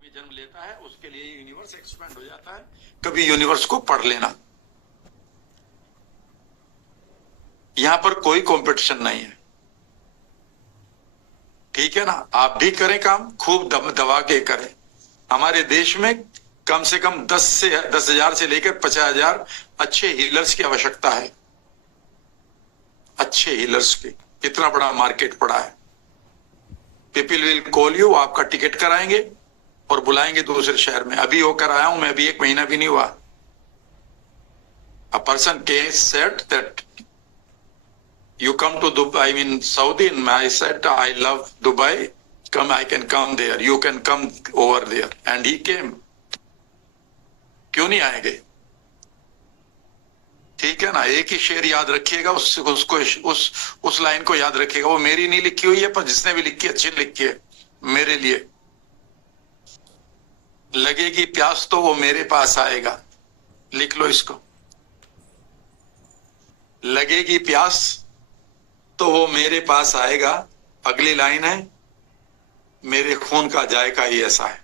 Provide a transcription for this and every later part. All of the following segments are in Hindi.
जन्म लेता है उसके लिए यूनिवर्स एक्सपेंड हो जाता है। कभी यूनिवर्स को पढ़ लेना, यहां पर कोई कंपटीशन नहीं है, ठीक है ना। आप भी करें काम, खूब दबा के करें। हमारे देश में कम से कम 10,000 से लेकर 50,000 अच्छे हीलर्स की आवश्यकता है। अच्छे हीलर्स की कितना बड़ा मार्केट पड़ा है। पीपल विल कॉल यू, आपका टिकट कराएंगे और बुलाएंगे दूसरे शहर में। अभी होकर आया हूं मैं, अभी 1 महीना भी नहीं हुआ। A person said that you come to Dubai, I mean Saudi, and I said I love Dubai, come, I can come there, you can come over there, and he came. क्यों नहीं आएंगे? ठीक है ना। एक ही शेर याद रखिएगा, उसको उस लाइन को याद रखिएगा। वो मेरी नहीं लिखी हुई है, पर जिसने भी लिखी अच्छी लिखी है मेरे लिए। लगेगी प्यास तो वो मेरे पास आएगा, लिख लो इसको। लगेगी प्यास तो वो मेरे पास आएगा। अगली लाइन है, मेरे खून का जायका ही ऐसा है।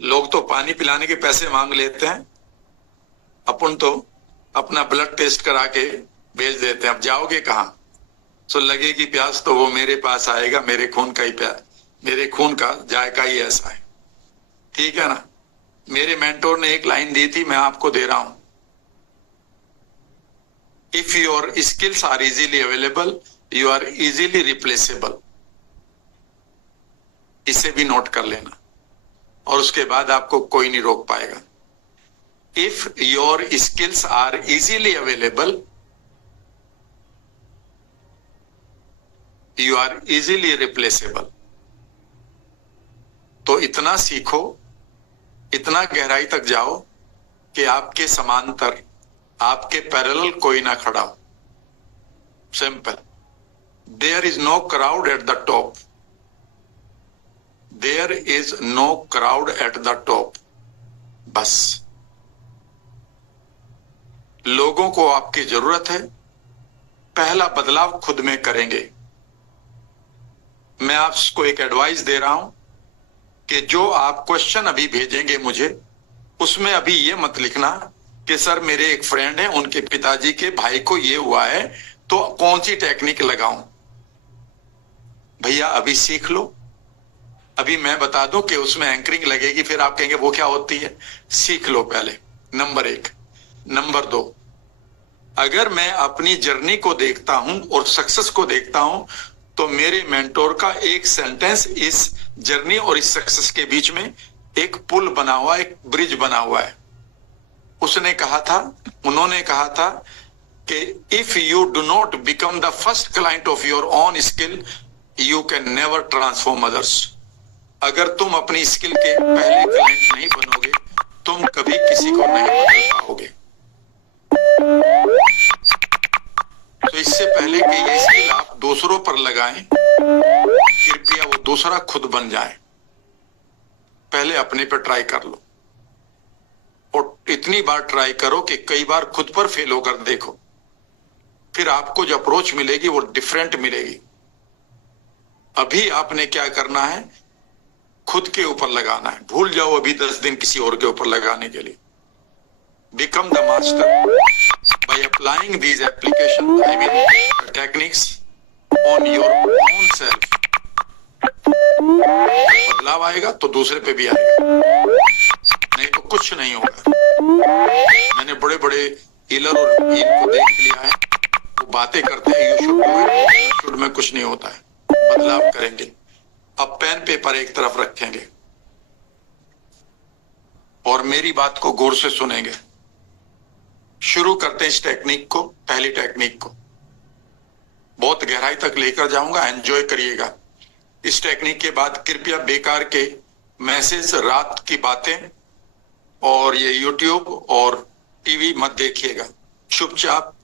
लोग तो पानी पिलाने के पैसे मांग लेते हैं, अपन तो अपना ब्लड टेस्ट करा के भेज देते हैं। अब जाओगे कहां? सो लगेगी प्यास तो वो मेरे पास आएगा, मेरे खून का ही प्यास, मेरे खून का जायका ही ऐसा है, ठीक है ना। मेरे मेंटोर ने एक लाइन दी थी, मैं आपको दे रहा हूं। If your skills are easily available, you are easily replaceable. इसे भी नोट कर लेना, और उसके बाद आपको कोई नहीं रोक पाएगा। If your skills are easily available, you are easily replaceable. तो इतना सीखो, इतना गहराई तक जाओ कि आपके समांतर, आपके पैरेलल कोई ना खड़ा हो। Simple. There is no crowd at the top, there is no crowd at the top. बस लोगों को आपकी जरूरत है, पहला बदलाव खुद में करेंगे। मैं आपको एक एडवाइस दे रहा हूं कि जो आप क्वेश्चन अभी भेजेंगे मुझे, उसमें अभी ये मत लिखना कि सर मेरे एक फ्रेंड है, उनके पिताजी के भाई को ये हुआ है, तो कौन सी टेक्निक लगाऊं। भैया अभी सीख लो, अभी मैं बता दूं कि उसमें एंकरिंग लगेगी, फिर आप कहेंगे वो क्या होती है। सीख लो पहले, नंबर 1। नंबर 2, अगर मैं अपनी जर्नी को देखता हूं और सक्सेस को देखता हूं, तो मेरे मेंटोर का एक सेंटेंस इस जर्नी और इस सक्सेस के बीच में एक पुल बना हुआ, एक ब्रिज बना हुआ है। उसने कहा था, उन्होंने कहा था कि if you do not become the first client of your own skill, you can never transform others. अगर तुम अपनी स्किल के पहले क्लाइंट नहीं बनोगे, तुम कभी किसी को नहीं बदल पाओगे। तो इससे पहले कि ये स्किल आप दूसरों पर लगाएं, कृपया वो दूसरा खुद बन जाए। पहले अपने पर ट्राई कर लो, और इतनी बार ट्राई करो कि कई बार खुद पर फेल होकर देखो, फिर आपको जो अप्रोच मिलेगी वो डिफरेंट मिलेगी। अभी आपने क्या करना है, खुद के ऊपर लगाना है। भूल जाओ अभी 10 दिन किसी और के ऊपर लगाने के लिए। Become the master by applying these application, I mean techniques on your own self. बदलाव आएगा तो दूसरे पे भी आएगा, नहीं तो कुछ नहीं होगा। मैंने बड़े बड़े हीलर और इनको देख लिया है, वो बातें करते हैं you should do it, should में कुछ नहीं होता है। बदलाव करेंगे। अब पेन पेपर एक तरफ रखेंगे और मेरी बात को गौर से सुनेंगे। शुरू करते हैं इस टेक्निक को, पहली टेक्निक को बहुत गहराई तक लेकर जाऊंगा, एंजॉय करिएगा। इस टेक्निक के बाद कृपया बेकार के मैसेज, रात की बातें और ये यूट्यूब और टीवी मत देखिएगा। चुपचाप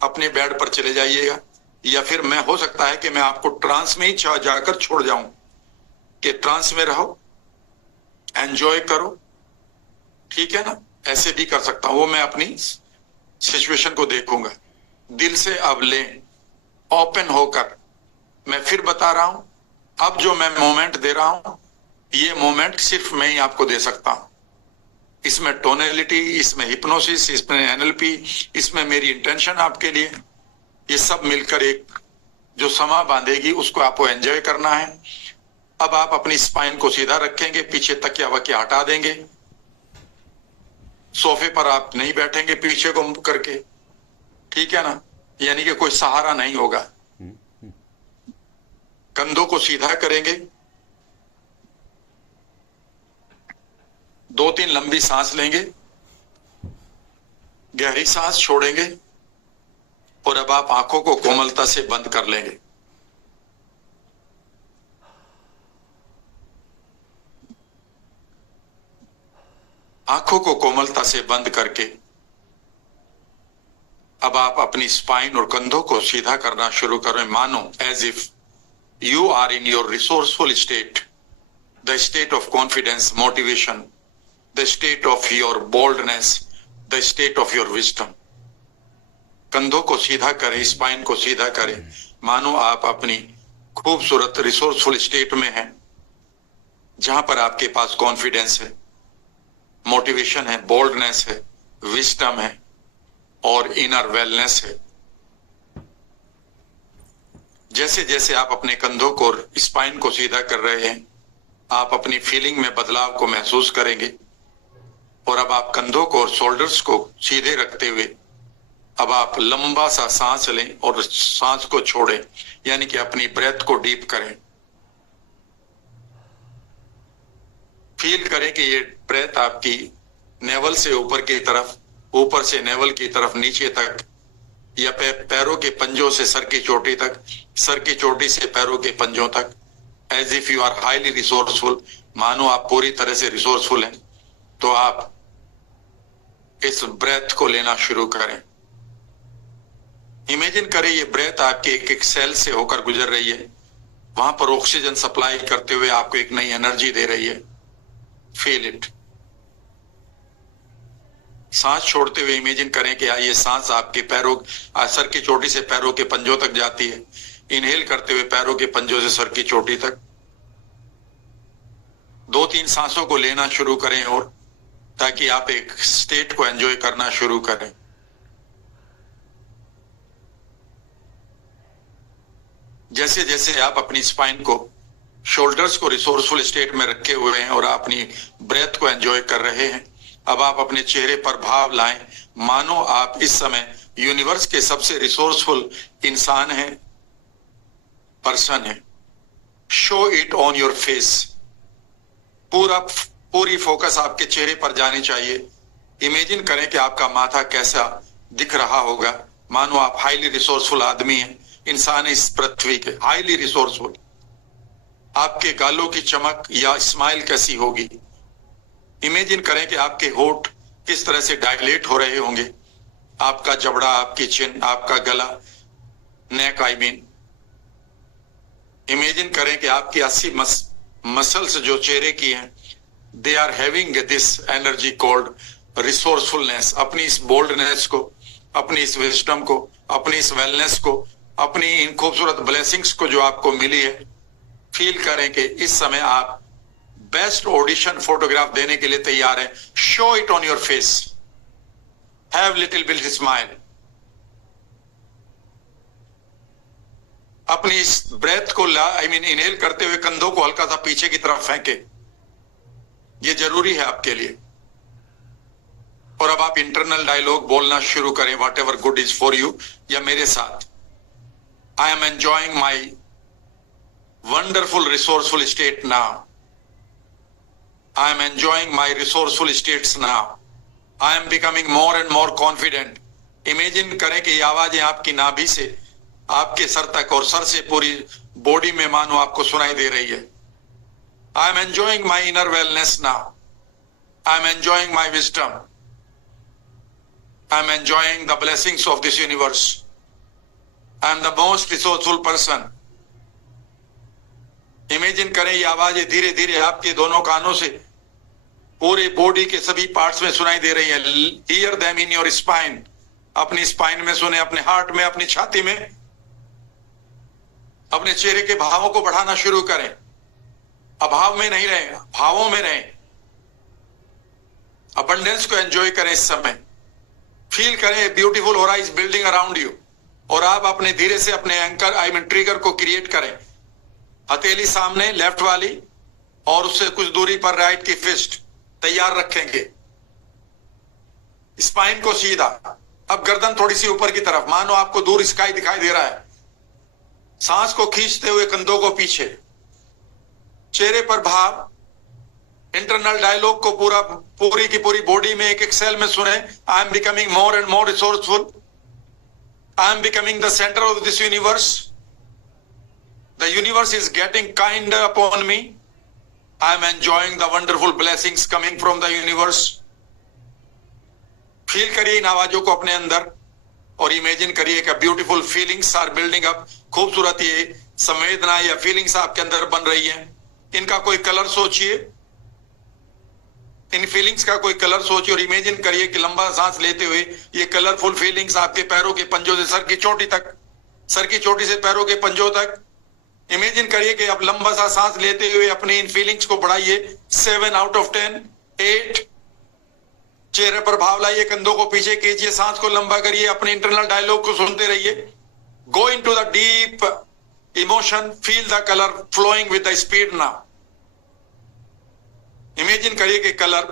अपने बेड पर चले जाइएगा, या फिर मैं, हो सकता है कि मैं आपको ट्रांस में ही जाकर छोड़ जाऊं, कि ट्रांस में रहो, एंजॉय करो, ठीक है ना। ऐसे भी कर सकता हूं, वो मैं अपनी सिचुएशन को देखूंगा। दिल से अब लें, ओपन होकर। मैं फिर बता रहा हूं, अब जो मैं मोमेंट दे रहा हूं, ये मोमेंट सिर्फ मैं ही आपको दे सकता हूं। इसमें टोनैलिटी, इसमें हिप्नोसिस, इसमें एनएलपी, इसमें मेरी इंटेंशन आपके लिए, ये सब मिलकर एक जो समा बांधेगी, उसको आपको एंजॉय करना है। अब आप अपनी स्पाइन को सीधा रखेंगे, पीछे तकिया वकिया हटा देंगे, सोफे पर आप नहीं बैठेंगे पीछे को मुंह करके, ठीक है ना, यानी कि कोई सहारा नहीं होगा। कंधों को सीधा करेंगे, 2-3 लंबी सांस लेंगे, गहरी सांस छोड़ेंगे, और अब आप आंखों को कोमलता से बंद कर लेंगे। आंखों को कोमलता से बंद करके अब आप अपनी स्पाइन और कंधों को सीधा करना शुरू करें, मानो as if you are in your resourceful state, the state of confidence, motivation, the state of your boldness, the state of your wisdom. कंधों को सीधा करें, स्पाइन को सीधा करें, मानो आप अपनी खूबसूरत रिसोर्सफुल स्टेट में हैं, जहां पर आपके पास कॉन्फिडेंस है, मोटिवेशन है, बोल्डनेस है, विजडम है और इनर वेलनेस है। जैसे जैसे आप अपने कंधों को, स्पाइन को सीधा कर रहे हैं, आप अपनी फीलिंग में बदलाव को महसूस करेंगे। और अब आप कंधों को और शोल्डर्स को सीधे रखते हुए अब आप लंबा सा सांस लें और सांस को छोड़ें, यानी कि अपनी ब्रेथ को डीप करें। फील करें कि ये ब्रेथ आपकी नेवल से ऊपर की तरफ, ऊपर से नेवल की तरफ नीचे तक, या पैरों के पंजों से सर की चोटी तक, सर की चोटी से पैरों के पंजों तक, as if you are highly resourceful, मानो आप पूरी तरह से रिसोर्सफुल हैं। तो आप इस ब्रेथ को लेना शुरू करें। इमेजिन करें ये ब्रेथ आपके एक एक सेल से होकर गुजर रही है, वहां पर ऑक्सीजन सप्लाई करते हुए आपको एक नई एनर्जी दे रही है। Feel it. सांस छोड़ते हुए इमेजिन करें कि ये सांस आपके पैरों, सर की चोटी से पैरों के पंजों तक जाती है। इनहेल करते हुए पैरों के पंजों से सर की चोटी तक 2-3 सांसों को लेना शुरू करें, और ताकि आप एक स्टेट को एंजॉय करना शुरू करें। जैसे जैसे आप अपनी स्पाइन को, शोल्डर्स को रिसोर्सफुल स्टेट में रखे हुए हैं और अपनी ब्रेथ को एंजॉय कर रहे हैं, अब आप अपने चेहरे पर भाव लाएं, मानो आप इस समय यूनिवर्स के सबसे रिसोर्सफुल इंसान हैं, पर्सन है। Show it on your face. पूरी फोकस आपके चेहरे पर जानी चाहिए। इमेजिन करें कि आपका माथा कैसा दिख रहा होगा, मानो आप हाईली रिसोर्सफुल आदमी हैं, इंसान इस पृथ्वी के, हाईली रिसोर्सफुल। आपके गालों की चमक या स्माइल कैसी होगी। इमेजिन करें कि आपके होठ किस तरह से डायलेट हो रहे होंगे, आपका जबड़ा, आपकी चिन, आपका गला, नेक आई मीन। इमेजिन करें कि आपकी 80 मसल्स जो चेहरे की हैं, they are having this energy called resourcefulness. अपनी इस बोल्डनेस को, अपनी इस विजडम को, अपनी इस वेलनेस को, अपनी इन खूबसूरत ब्लेसिंग्स को जो आपको मिली है, फील करें कि इस समय आप बेस्ट ऑडिशन फोटोग्राफ देने के लिए तैयार है। Show it on your face, have little bit smile. अपनी इस ब्रेथ को इनहेल करते हुए कंधों को हल्का सा पीछे की तरफ फेंके, ये जरूरी है आपके लिए। और अब आप इंटरनल डायलॉग बोलना शुरू करें, what ever good is for you, या मेरे साथ। I am enjoying my wonderful resourceful state now. I am enjoying my resourceful states now. I am becoming more and more confident. Imagine करें कि ये आवाजें आपकी नाभि से आपके सर तक और सर से पूरी बॉडी में मानो आपको सुनाई दे रही है। I am enjoying my inner wellness now. I am enjoying my wisdom. I am enjoying the blessings of this universe. I am the most resourceful person. Imagine करें ये आवाजें धीरे धीरे आपके दोनों कानों से पूरे बॉडी के सभी पार्ट्स में सुनाई दे रही है। Hear them in your spine. अपनी स्पाइन में सुने, अपने हार्ट में, अपनी छाती में। अपने चेहरे के भावों को बढ़ाना शुरू करें। अभाव में नहीं रहें, भावों में रहें। अबंडेंस को एंजॉय करें इस समय। फील करें ब्यूटीफुल होराइज बिल्डिंग अराउंड यू। और आप अपने धीरे से अपने एंकर ट्रिगर को क्रिएट करें। हथेली सामने लेफ्ट वाली और उससे कुछ दूरी पर राइट की फिस्ट तैयार रखेंगे। स्पाइन को सीधा। अब गर्दन थोड़ी सी ऊपर की तरफ, मानो आपको दूर स्काई दिखाई दे रहा है। सांस को खींचते हुए कंधों को पीछे। चेहरे पर भाव, इंटरनल डायलॉग को पूरी की पूरी बॉडी में एक एक्सेल में सुने। आई am becoming more and more resourceful. I am becoming the centre of this universe. The universe is getting kind upon me. I am enjoying the wonderful blessings coming from the universe. Feel करिए इन आवाजों को अपने अंदर और इमेजिन करिए कि beautiful feelings are building up. खूबसूरत ये संवेदना या फीलिंग्स आपके अंदर बन रही हैं। इनका कोई कलर सोचिए, इन फीलिंग्स का कोई कलर सोचिए और इमेजिन करिए कि लंबा सांस लेते हुए ये कलरफुल फीलिंग्स आपके पैरों के पंजों से सर की चोटी तक, सर की चोटी से पैरों के पंजों तक। इमेजिन करिए कि आप लंबा सा सांस लेते हुए अपनी इन फीलिंग्स को बढ़ाइए। 7 आउट ऑफ 10, 8। चेहरे पर भाव लाइए, कंधों को पीछे कीजिए, सांस को लंबा करिए, अपने इंटरनल डायलॉग को सुनते रहिए। Go into the deep emotion, feel the colour flowing with the speed now. Imagine करिए कि कलर,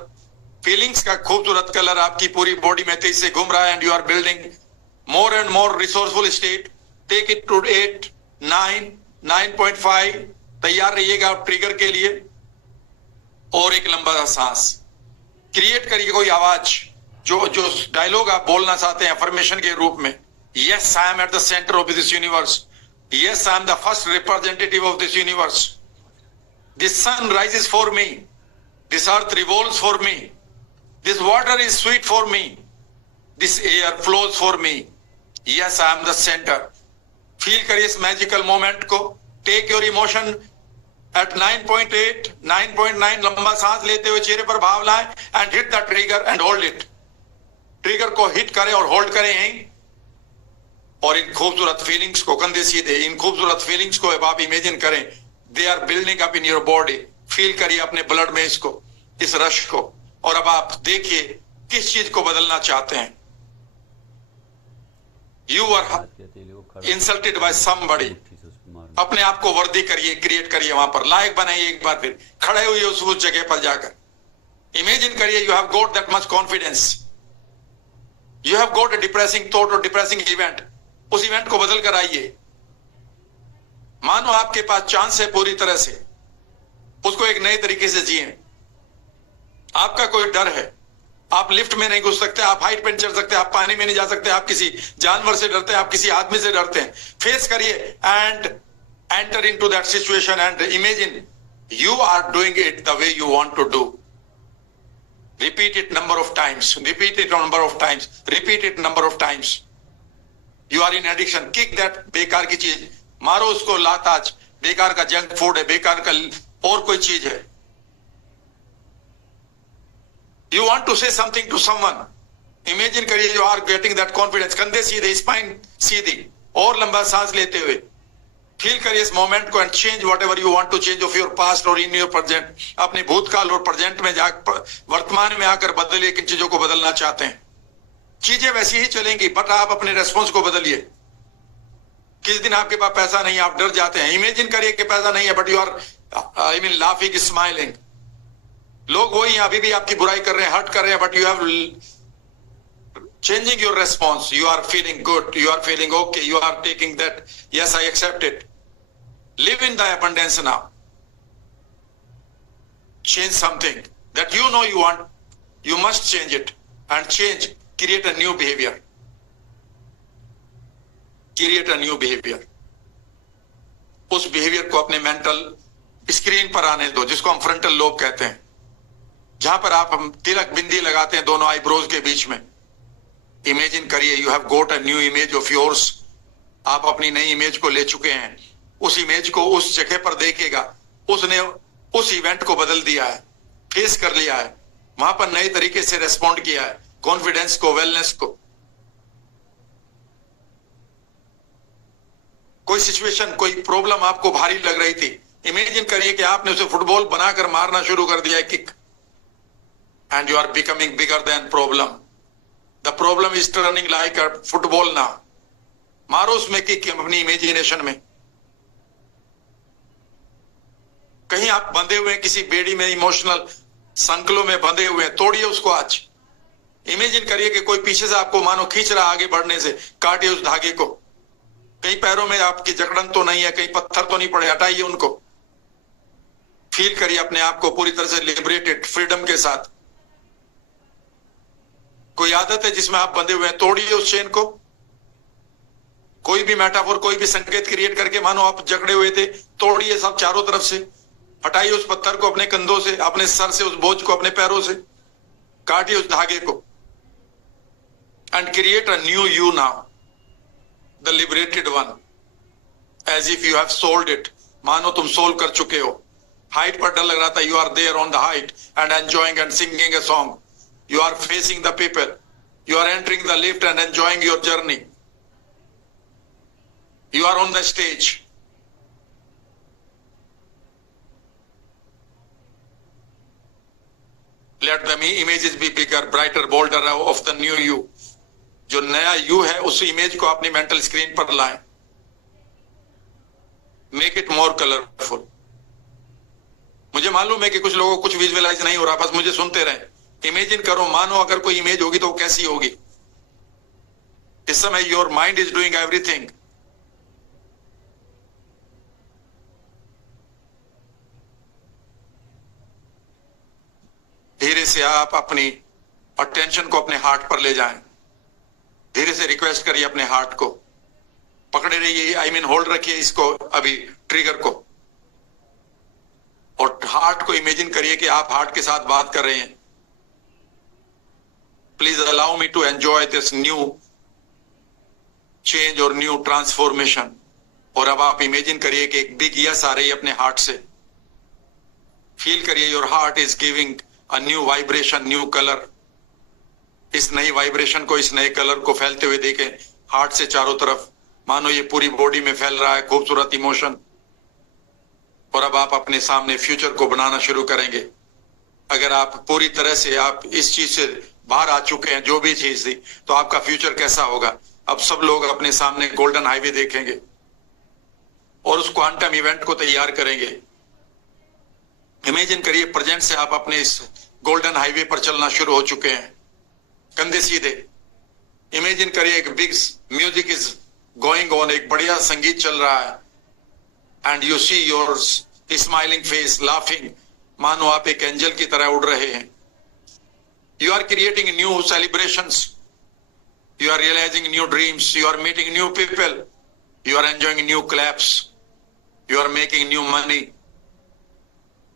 फीलिंग्स का खूबसूरत कलर आपकी पूरी बॉडी में तेजी से घूम रहा है and you are building more and more resourceful state. Take it to 8, 9, 9.5। तैयार रहिएगा आप ट्रिगर के लिए। और एक लंबा सा सांस क्रिएट करिए, कोई आवाज जो डायलॉग आप बोलना चाहते हैं अफर्मेशन के रूप में। Yes I am at the centre of this universe. Yes I am the first representative of this universe. This sun rises for me. This earth revolves for me. This water is sweet for me. This air flows for me. Yes, I am the center. Feel करिए इस मैजिकल मोमेंट को। Take your emotion at 9.8, 9.9। लंबा सांस लेते हुए चेहरे पर भाव लाएं and hit the trigger and hold it. Trigger को हिट करें और होल्ड करें यहीं। और इन खूबसूरत फीलिंग्स को, कंधे सीधे, इन खूबसूरत फीलिंग्स को अब आप इमेजिन करें। They are building up in your body. Feel करिए अपने ब्लड में इसको, इस रश को। और अब आप देखिए किस चीज को बदलना चाहते हैं। You are insulted by somebody. अपने आप को वर्दी करिए, क्रिएट करिए, वहां पर लायक बनाइए। एक बार फिर खड़े हुए उस जगह पर जाकर इमेजिन करिए you have got that much confidence. You have got a depressing thought और डिप्रेसिंग इवेंट। उस इवेंट को बदल कर आइए। मानो आपके पास चांस है पूरी तरह से, उसको एक नए तरीके से जिए। आपका कोई डर है, आप लिफ्ट में नहीं घुस सकते, आप हाइट पे नहीं चढ़ सकते, आप पानी में नहीं जा सकते, आप किसी जानवर से डरते हैं, आप किसी आदमी से डरते हैं। फेस करिए and enter into that situation and imagine you are doing it the way you want to do. Repeat it number of times, repeat it number of times, repeat it number of times. You are in addiction, kick that बेकार की चीज, मारो उसको लात। आज बेकार का जंक फूड है, बेकार का और कोई चीज है। You want to say something to someone. Imagine करिए you are getting that confidence. कंधे सीधे, स्पाइन सीधी और लंबा सांस लेते हुए फील करिए इस मोमेंट को and change whatever you want to change of your past और इन योर प्रेजेंट। अपने भूतकाल और प्रेजेंट में जाकर वर्तमान में आकर बदलिए किन चीजों को बदलना चाहते हैं। चीजें वैसी ही चलेंगी बट आप अपने रेस्पॉन्स को बदलिए। किस दिन आपके पास पैसा नहीं, आप डर जाते हैं। इमेजिन करिए कि पैसा नहीं है but you are I mean laughing, smiling. लोग वही अभी भी आपकी बुराई कर रहे हैं, हर्ट कर रहे हैं, but you have changing your response. You are feeling good, you are feeling okay, you are taking that yes I accept it. Live in the abundance now. Change something that you know you want. You must change it and change. Create a new behavior. Create a new behavior. उस बिहेवियर को अपने मेंटल स्क्रीन पर आने दो, जिसको हम फ्रंटल लोब कहते हैं, जहां पर आप तिलक बिंदी लगाते हैं दोनों आईब्रोज के बीच में। इमेजिन करिए you have got a new image of yours. आप अपनी नई इमेज को ले चुके हैं। उस इमेज को उस जगह पर देखिएगा, उसने उस इवेंट को बदल दिया है, फेस कर लिया है, वहां पर नए तरीके से रेस्पॉन्ड किया है, कॉन्फिडेंस को, वेलनेस को। कोई सिचुएशन, कोई प्रॉब्लम आपको भारी लग रही थी, इमेजिन करिए कि आपने उसे फुटबॉल बनाकर मारना शुरू कर दिया है, kick, and you are becoming bigger than problem. The problem is turning like a football now. मारो उसमें किक अपनी इमेजिनेशन में। कहीं आप बंधे हुए हैं किसी बेड़ी में, इमोशनल संकलों में बंधे हुए हैं, तोड़िए उसको आज। इमेजिन करिए कि कोई पीछे से आपको मानो खींच रहा आगे बढ़ने से, काटिए उस धागे को। कहीं पैरों में आपकी जकड़न तो नहीं है, कहीं पत्थर तो नहीं पड़े, हटाइए उनको। फील करिए अपने आप को पूरी तरह से लिबरेटेड, फ्रीडम के साथ। कोई आदत है जिसमें आप बंधे हुए हैं, तोड़िए उस चेन को। कोई भी मेटाफोर, कोई भी संकेत क्रिएट करके मानो आप जकड़े हुए थे, तोड़िए सब चारों तरफ से। हटाइए उस पत्थर को अपने कंधों से, अपने सर से, उस बोझ को अपने पैरों से। काटिए उस धागे को and create a new you now, the liberated one, as if you have solved it. मानो तुम सोल्व कर चुके हो। हाइट पर डर लग रहा था, you are there on the height and enjoying and singing a song. You are facing the people, you are entering the lift and enjoying your journey. You are on the stage. Let the images be bigger, brighter, bolder of the new you. जो नया यू है उस इमेज को अपनी मेंटल स्क्रीन पर लाएं। Make it more colorful. मुझे मालूम है कि कुछ लोगों को कुछ विजुअलाइज नहीं हो रहा, बस मुझे सुनते रहें। इमेजिन करो, मानो अगर कोई इमेज होगी तो वो कैसी होगी। इस समय your mind is doing everything. धीरे से आप अपनी अटेंशन को अपने हार्ट पर ले जाएं। धीरे से रिक्वेस्ट करिए अपने हार्ट को, पकड़े रहिए, आई मीन होल्ड रखिए इसको, अभी ट्रिगर को, और हार्ट को इमेजिन करिए कि आप हार्ट के साथ बात कर रहे हैं। Please allow me to enjoy this new change और न्यू ट्रांसफॉर्मेशन। और अब आप इमेजिन करिए कि एक बिग यस आ रही है अपने हार्ट से। फील करिए your heart is giving a new vibration, new colour. इस नई वाइब्रेशन को, इस नए कलर को फैलते हुए देखें हार्ट से चारों तरफ। मानो ये पूरी बॉडी में फैल रहा है खूबसूरत इमोशन। और अब आप अपने सामने फ्यूचर को बनाना शुरू करेंगे। अगर आप पूरी तरह से आप इस चीज से बाहर आ चुके हैं, जो भी चीज थी, तो आपका फ्यूचर कैसा होगा। अब सब लोग अपने सामने गोल्डन हाईवे देखेंगे और उस क्वांटम इवेंट को तैयार करेंगे। इमेजिन करिए प्रेजेंट से आप अपने इस गोल्डन हाईवे पर चलना शुरू हो चुके हैं, कंधे सीधे। इमेजिन करिए एक big music is going on, एक बढ़िया संगीत चल रहा है and you see your smiling face, laughing. मानो आप एक एंजल की तरह उड़ रहे हैं। You are creating new celebrations, you are realising new dreams, you are meeting new people, you are enjoying new claps, you are making new money.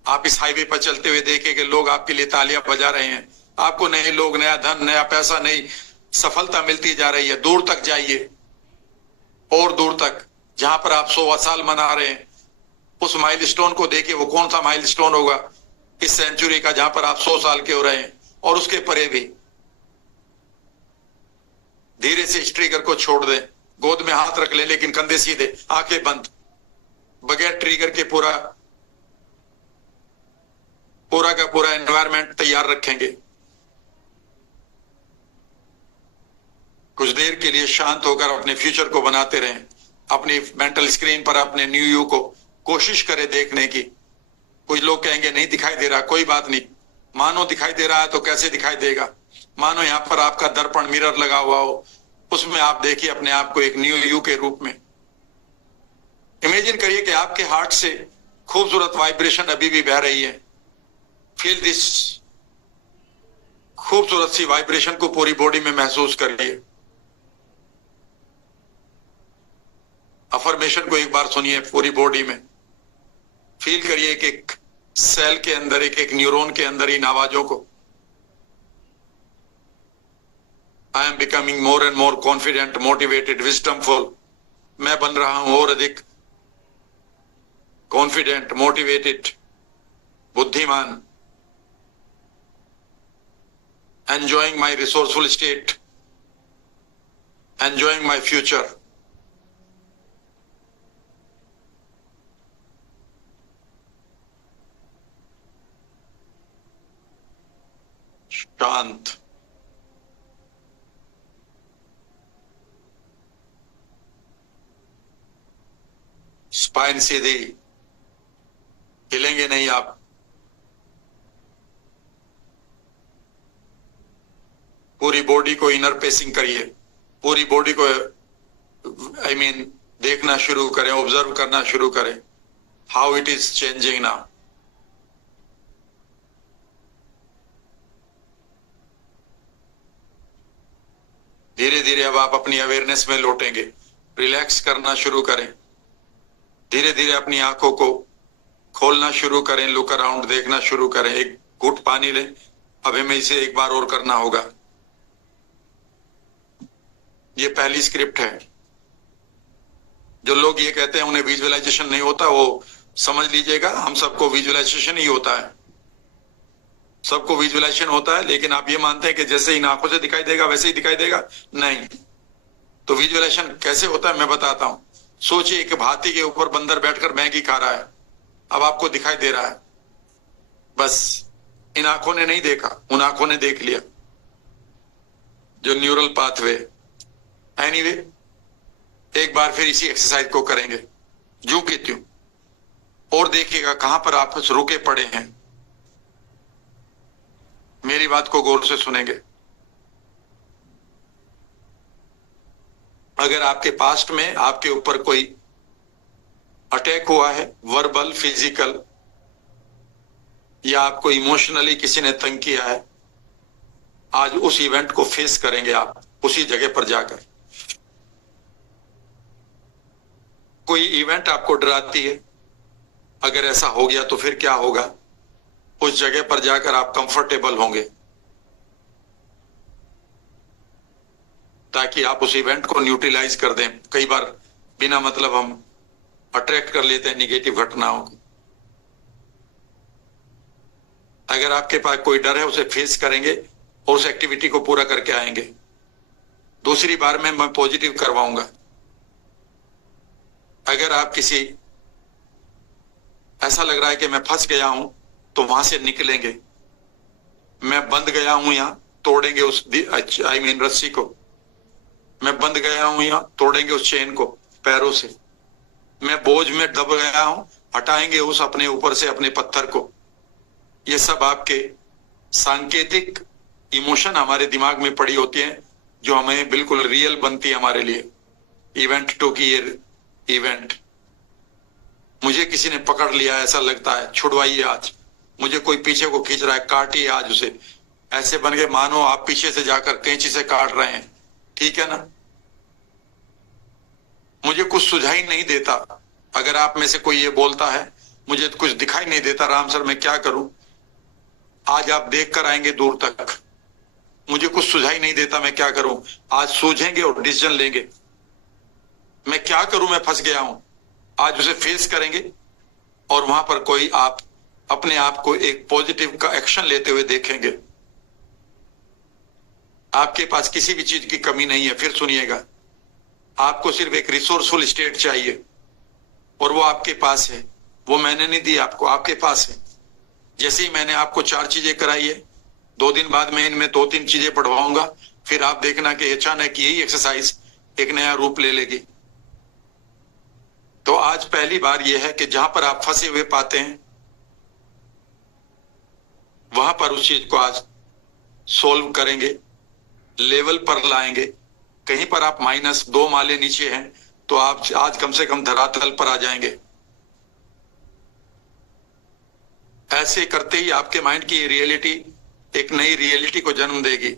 आप इस हाईवे पर चलते हुए देखें कि लोग आपके लिए तालियां बजा रहे हैं। आपको नए लोग, नया धन, नया पैसा, नई सफलता मिलती जा रही है। दूर तक जाइए और दूर तक, जहां पर आप 100 साल मना रहे हैं, उस माइलस्टोन को देखिए। वो कौन सा माइलस्टोन होगा इस सेंचुरी का जहां पर आप 100 साल के हो रहे हैं, और उसके परे भी। धीरे से इस ट्रिगर को छोड़ दें, गोद में हाथ रख लें, लेकिन कंधे सीधे, आंखें बंद, बगैर ट्रिगर के पूरा का पूरा एनवायरनमेंट तैयार रखेंगे। कुछ देर के लिए शांत होकर अपने फ्यूचर को बनाते रहें। अपनी मेंटल स्क्रीन पर अपने न्यू यू को कोशिश करें देखने की। कुछ लोग कहेंगे नहीं दिखाई दे रहा, कोई बात नहीं। मानो दिखाई दे रहा है तो कैसे दिखाई देगा। मानो यहाँ पर आपका दर्पण, मिरर लगा हुआ हो, उसमें आप देखिए अपने आप को एक न्यू यू के रूप में। इमेजिन करिए कि आपके हार्ट से खूबसूरत वाइब्रेशन अभी भी बह रही है। फील दिस खूबसूरत सी वाइब्रेशन को पूरी बॉडी में महसूस करिए। अफर्मेशन को एक बार सुनिए पूरी बॉडी में। फील करिए कि एक सेल के अंदर, एक न्यूरॉन के अंदर इन आवाजों को। I am becoming more and more confident, motivated, wisdomful. मैं बन रहा हूं और अधिक कॉन्फिडेंट, मोटिवेटेड, बुद्धिमान। Enjoying my resourceful state, enjoying my future. शांत। स्पाइन सीधी, हिलेंगे नहीं आप। पूरी बॉडी को इनर पेसिंग करिए, पूरी बॉडी को देखना शुरू करें, ऑब्जर्व करना शुरू करें, how it is changing now. धीरे धीरे अब आप अपनी अवेयरनेस में लौटेंगे, रिलैक्स करना शुरू करें, धीरे धीरे अपनी आंखों को खोलना शुरू करें, लुक अराउंड देखना शुरू करें। एक घूंट पानी लें, अब हमें इसे एक बार और करना होगा। ये पहली स्क्रिप्ट है। जो लोग ये कहते हैं उन्हें विजुअलाइजेशन नहीं होता, वो समझ लीजिएगा, हम सबको विजुअलाइजेशन ही होता है, सबको विजुअलाइजेशन होता है। लेकिन आप ये मानते हैं कि जैसे इन आंखों से दिखाई देगा वैसे ही दिखाई देगा, नहीं। तो विजुअलाइजेशन कैसे होता है मैं बताता हूं। सोचिए कि हाथी के ऊपर बंदर बैठकर मैगी खा रहा है, अब आपको दिखाई दे रहा है, बस इन आंखों ने नहीं देखा, उन आंखों ने देख लिया, जो न्यूरल पाथवे। एनीवे, एक बार फिर इसी एक्सरसाइज को करेंगे, जू की त्यों, और देखिएगा कहां पर आप रुके पड़े हैं। मेरी बात को गौर से सुनेंगे। अगर आपके पास्ट में आपके ऊपर कोई अटैक हुआ है, वर्बल, फिजिकल, या आपको इमोशनली किसी ने तंग किया है, आज उस इवेंट को फेस करेंगे आप उसी जगह पर जाकर। कोई इवेंट आपको डराती है, अगर ऐसा हो गया तो फिर क्या होगा, उस जगह पर जाकर आप कंफर्टेबल होंगे, ताकि आप उस इवेंट को न्यूट्रलाइज कर दें। कई बार बिना मतलब हम अट्रैक्ट कर लेते हैं निगेटिव घटनाओं को। अगर आपके पास कोई डर है, उसे फेस करेंगे और उस एक्टिविटी को पूरा करके आएंगे। दूसरी बार में मैं पॉजिटिव करवाऊंगा। अगर आप किसी ऐसा लग रहा है कि मैं फंस गया हूं, तो वहां से निकलेंगे। मैं बंद गया हूं यहां, तोड़ेंगे उस रस्सी को। मैं बंद गया हूं यहां, तोड़ेंगे उस चेन को पैरों से। मैं बोझ में दब गया हूं, हटाएंगे उस अपने ऊपर से अपने पत्थर को। ये सब आपके सांकेतिक इमोशन हमारे दिमाग में पड़ी होती हैं, जो हमें बिल्कुल रियल बनती है हमारे लिए। इवेंट 2 की ये इवेंट, मुझे किसी ने पकड़ लिया ऐसा लगता है, छुड़वाइए आज। मुझे कोई पीछे को खींच रहा है, काटिए आज उसे। ऐसे बन के मानो आप पीछे से जाकर कैंची से काट रहे हैं, ठीक है ना। मुझे कुछ सुझाई नहीं देता। अगर आप में से कोई ये बोलता है मुझे कुछ दिखाई नहीं देता राम सर, मैं क्या करूं, आज आप देख कर आएंगे दूर तक। मुझे कुछ सुझाई नहीं देता, मैं क्या करूं, आज सूझेंगे और डिसीजन लेंगे। मैं क्या करूं, मैं फंस गया हूं, आज उसे फेस करेंगे। और वहां पर कोई आप अपने आप को एक पॉजिटिव का एक्शन लेते हुए देखेंगे। आपके पास किसी भी चीज की कमी नहीं है। फिर सुनिएगा, आपको सिर्फ एक रिसोर्सफुल स्टेट चाहिए, और वो आपके पास है। वो मैंने नहीं दी आपको, आपके पास है। जैसे ही मैंने आपको 4 चीजें कराई है, 2 दिन बाद मैं इनमें 2-3 चीजें पढ़वाऊंगा। फिर आप देखना कि अचानक यही एक्सरसाइज एक नया रूप ले लेगी। तो आज पहली बार यह है कि जहां पर आप फंसे हुए पाते हैं, वहां पर उस चीज को आज सोल्व करेंगे, लेवल पर लाएंगे। कहीं पर आप -2 माले नीचे हैं, तो आप आज कम से कम धरातल पर आ जाएंगे। ऐसे करते ही आपके माइंड की रियलिटी एक नई रियलिटी को जन्म देगी।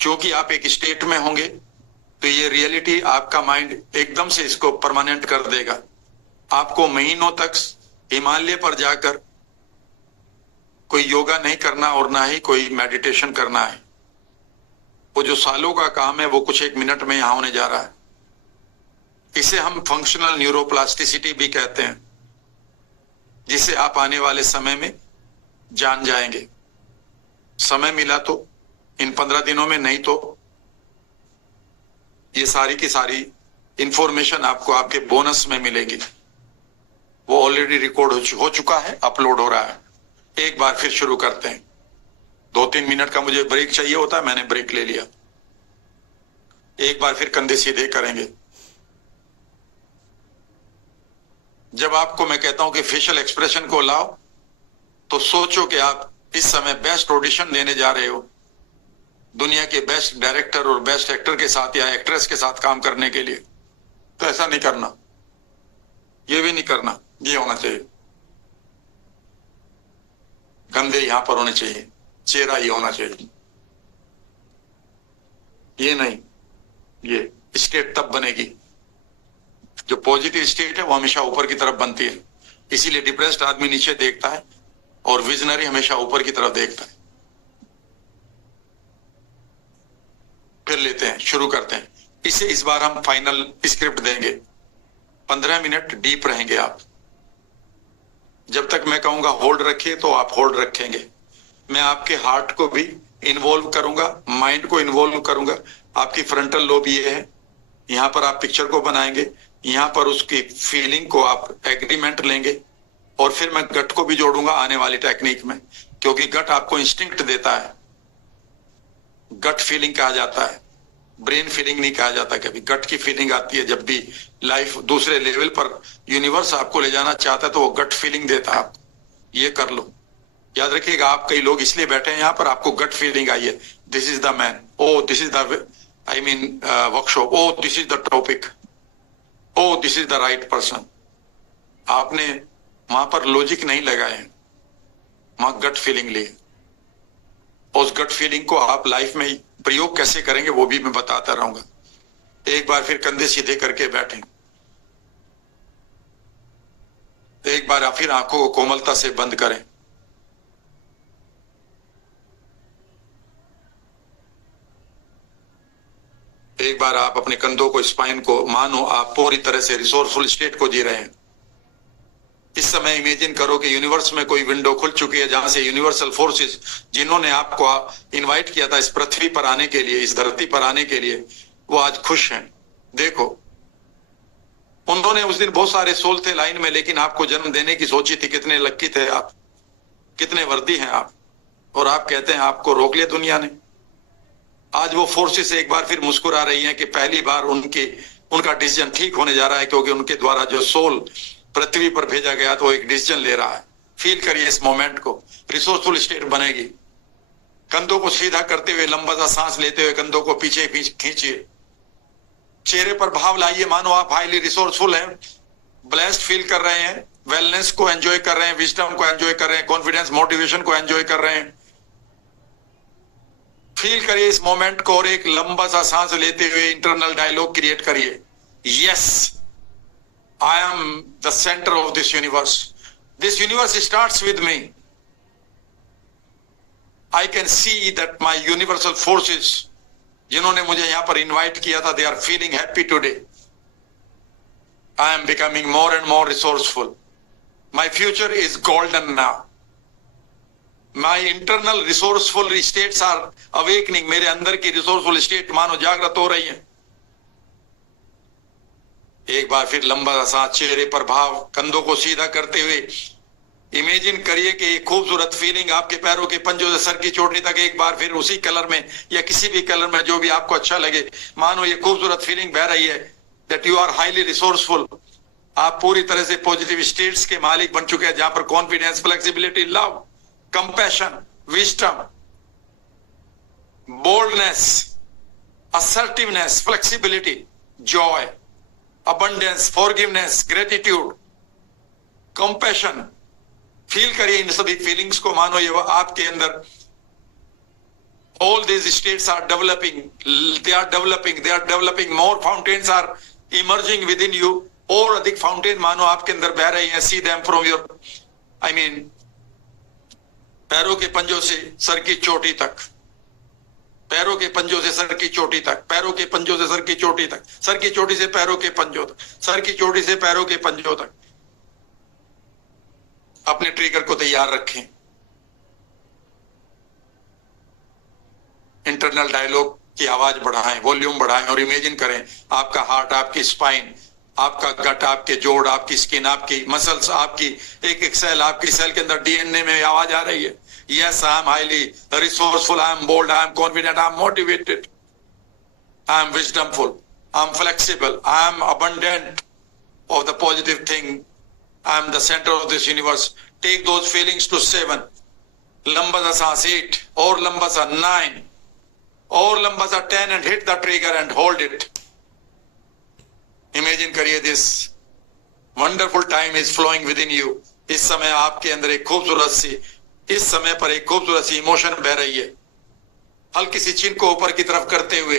क्योंकि आप एक स्टेट में होंगे, तो ये रियलिटी आपका माइंड एकदम से इसको परमानेंट कर देगा। आपको महीनों तक हिमालय पर जाकर कोई योगा नहीं करना और ना ही कोई मेडिटेशन करना है। वो जो सालों का काम है, वो कुछ 1 मिनट में यहां होने जा रहा है। इसे हम फंक्शनल न्यूरोप्लास्टिसिटी भी कहते हैं, जिसे आप आने वाले समय में जान जाएंगे। समय मिला तो इन 15 दिनों में, नहीं तो ये सारी की सारी इंफॉर्मेशन आपको आपके बोनस में मिलेगी। वो ऑलरेडी रिकॉर्ड हो चुका है, अपलोड हो रहा है। एक बार फिर शुरू करते हैं। 2-3 मिनट का मुझे ब्रेक चाहिए होता है, मैंने ब्रेक ले लिया। एक बार फिर कंधे सीधे करेंगे। जब आपको मैं कहता हूं कि फेशियल एक्सप्रेशन को लाओ, तो सोचो कि आप इस समय बेस्ट ऑडिशन देने जा रहे हो दुनिया के बेस्ट डायरेक्टर और बेस्ट एक्टर के साथ या एक्ट्रेस के साथ काम करने के लिए। तो ऐसा नहीं करना, ये भी नहीं करना, ये होना चाहिए। कंधे यहां पर होने चाहिए, चेहरा ये होना चाहिए, ये नहीं। ये स्टेट तब बनेगी, जो पॉजिटिव स्टेट है वो हमेशा ऊपर की तरफ बनती है। इसीलिए डिप्रेस्ड आदमी नीचे देखता है और विजनरी हमेशा ऊपर की तरफ देखता है। फिर लेते हैं, शुरू करते हैं इसे। इस बार हम फाइनल स्क्रिप्ट देंगे। 15 मिनट डीप रहेंगे आप। जब तक मैं कहूंगा होल्ड रखिए तो आप होल्ड रखेंगे। मैं आपके हार्ट को भी इन्वॉल्व करूंगा, माइंड को इन्वॉल्व करूंगा। आपकी फ्रंटल लोब ये है, यहां पर आप पिक्चर को बनाएंगे, यहां पर उसकी फीलिंग को आप एग्रीमेंट लेंगे, और फिर मैं गट को भी जोड़ूंगा आने वाली टेक्निक में, क्योंकि गट आपको इंस्टिंक्ट देता है। गट फीलिंग कहा जाता है, ब्रेन फीलिंग नहीं कहा जाता। कभी गट की फीलिंग आती है जब भी लाइफ दूसरे लेवल पर यूनिवर्स आपको ले जाना चाहता है, तो वो गट फीलिंग देता है आपको। ये कर लो, याद रखिएगा। आप कई लोग इसलिए बैठे हैं यहां पर, आपको गट फीलिंग आई है, this is the man, oh this is the workshop, oh this is the topic, oh this is the right person. आपने वहां पर लॉजिक नहीं लगाए, वहां गट फीलिंग ली। उस गट फीलिंग को आप लाइफ में प्रयोग कैसे करेंगे वो भी मैं बताता रहूंगा। एक बार फिर कंधे सीधे करके बैठें। एक बार फिर आंखों को कोमलता से बंद करें। एक बार आप अपने कंधों को, स्पाइन को, मानो आप पूरी तरह से रिसोर्सफुल स्टेट को जी रहे हैं। इस समय इमेजिन करो कि यूनिवर्स में कोई विंडो खुल चुकी है, जहां से यूनिवर्सल फोर्सेस जिन्होंने आपको इनवाइट किया था इस पृथ्वी पर आने के लिए, इस धरती पर आने के लिए, वो आज खुश हैं। देखो, उन्होंने उस दिन बहुत सारे सोल थे लाइन में, लेकिन आपको जन्म देने की सोची थी। कितने लक्की थे आप, कितने वर्दी हैं आप, और आप कहते हैं आपको रोक लिया दुनिया ने। आज वो फोर्सेस एक बार फिर मुस्कुरा रही हैं कि पहली बार उनका डिसीजन ठीक होने जा रहा है, क्योंकि उनके द्वारा जो सोल पृथ्वी पर भेजा गया तो एक डिसीजन ले रहा है। फील करिए इस मोमेंट को। रिसोर्सफुल स्टेट बनेगी। कंधों को सीधा करते हुए, लंबा सा सांस लेते हुए कंधों को पीछे खींचिए। चेहरे पर भाव लाइए, मानो आप हाईली रिसोर्सफुल हैं, ब्लेस्ड फील कर रहे हैं, वेलनेस को एंजॉय कर रहे हैं, विजडम को एंजॉय कर रहे हैं, कॉन्फिडेंस, मोटिवेशन को एंजॉय कर रहे हैं। फील करिए इस मोमेंट को, और एक लंबा सा सांस लेते हुए इंटरनल डायलॉग क्रिएट करिए। Yes, I am the center of this universe. This universe starts with me. I can see that my universal forces, जिन्होंने मुझे यहां पर इनवाइट किया था, they are feeling happy today. I am becoming more and more resourceful. My future is golden now. My internal resourceful states are awakening. मेरे अंदर की resourceful state मानो जागृत हो रही है। एक बार फिर लंबा सा सांस, चेहरे पर भाव, कंधों को सीधा करते हुए इमेजिन करिए कि एक खूबसूरत फीलिंग आपके पैरों के पंजों से सर की चोटी तक, एक बार फिर उसी कलर में या किसी भी कलर में जो भी आपको अच्छा लगे, मानो ये खूबसूरत फीलिंग बह रही है that you are highly resourceful. आप पूरी तरह से पॉजिटिव स्टेट्स के मालिक बन चुके हैं, जहां पर confidence, flexibility, love, compassion, wisdom, boldness, assertiveness, flexibility, Joy, abundance, forgiveness, gratitude, compassion, feel करिए इन सभी फीलिंग्स को। मानो ये आपके अंदर all these states are developing, they are developing, more fountains are emerging within you, और अधिक फाउंटेन मानो आपके अंदर बह रही हैं। see them from your, पैरों के पंजों से सर की चोटी तक, पैरों के पंजों से सर की चोटी तक, पैरों के पंजों से सर की चोटी तक, सर की चोटी से पैरों के पंजों तक, सर की चोटी से पैरों के पंजों तक। अपने ट्रिगर को तैयार रखें। इंटरनल डायलॉग की आवाज बढ़ाएं, वॉल्यूम बढ़ाएं, और इमेजिन करें आपका हार्ट, आपकी स्पाइन, आपका गट, आपके जोड़, आपकी स्किन, आपकी मसल्स, आपकी एक एक सेल, आपकी सेल के अंदर डीएनए में आवाज आ रही है, Yes, I am highly resourceful, I am bold, I am confident, I am motivated, I am wisdomful, I am flexible, I am abundant of the positive thing, I am the center of this universe. Take those feelings to 7, लंबा सा सांस 8, और लंबा सा 9, और लंबा सा 10 and hit the trigger and hold it. Imagine करिए this wonderful time is flowing within you. इस समय आपके अंदर एक खूबसूरत सी, इस समय पर एक खूबसूरत सी इमोशन बह रही है. हल्की सी चिन को ऊपर की तरफ करते हुए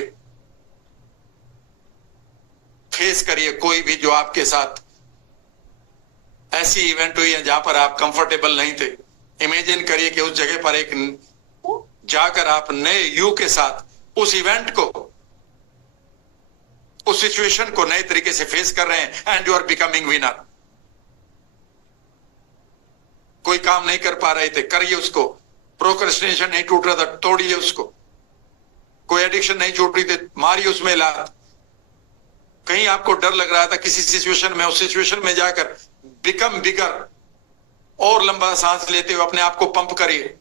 फेस करिए कोई भी जो आपके साथ ऐसी इवेंट हुई है जहां पर आप कंफर्टेबल नहीं थे. इमेजिन करिए कि उस जगह पर एक जाकर आप नए यू के साथ उस इवेंट को, उस सिचुएशन को नए तरीके से फेस कर रहे हैं and you are becoming winner. कोई काम नहीं कर पा रहे थे, करिए उसको. प्रोक्रेस्टिनेशन नहीं टूट रहा था, तोड़िए उसको. कोई एडिक्शन नहीं छूट रही थी, मारिए उसमें लात. कहीं आपको डर लग रहा था किसी सिचुएशन में, उस सिचुएशन में जाकर बिकम बिगर, और लंबा सांस लेते हुए अपने आप को पंप करिए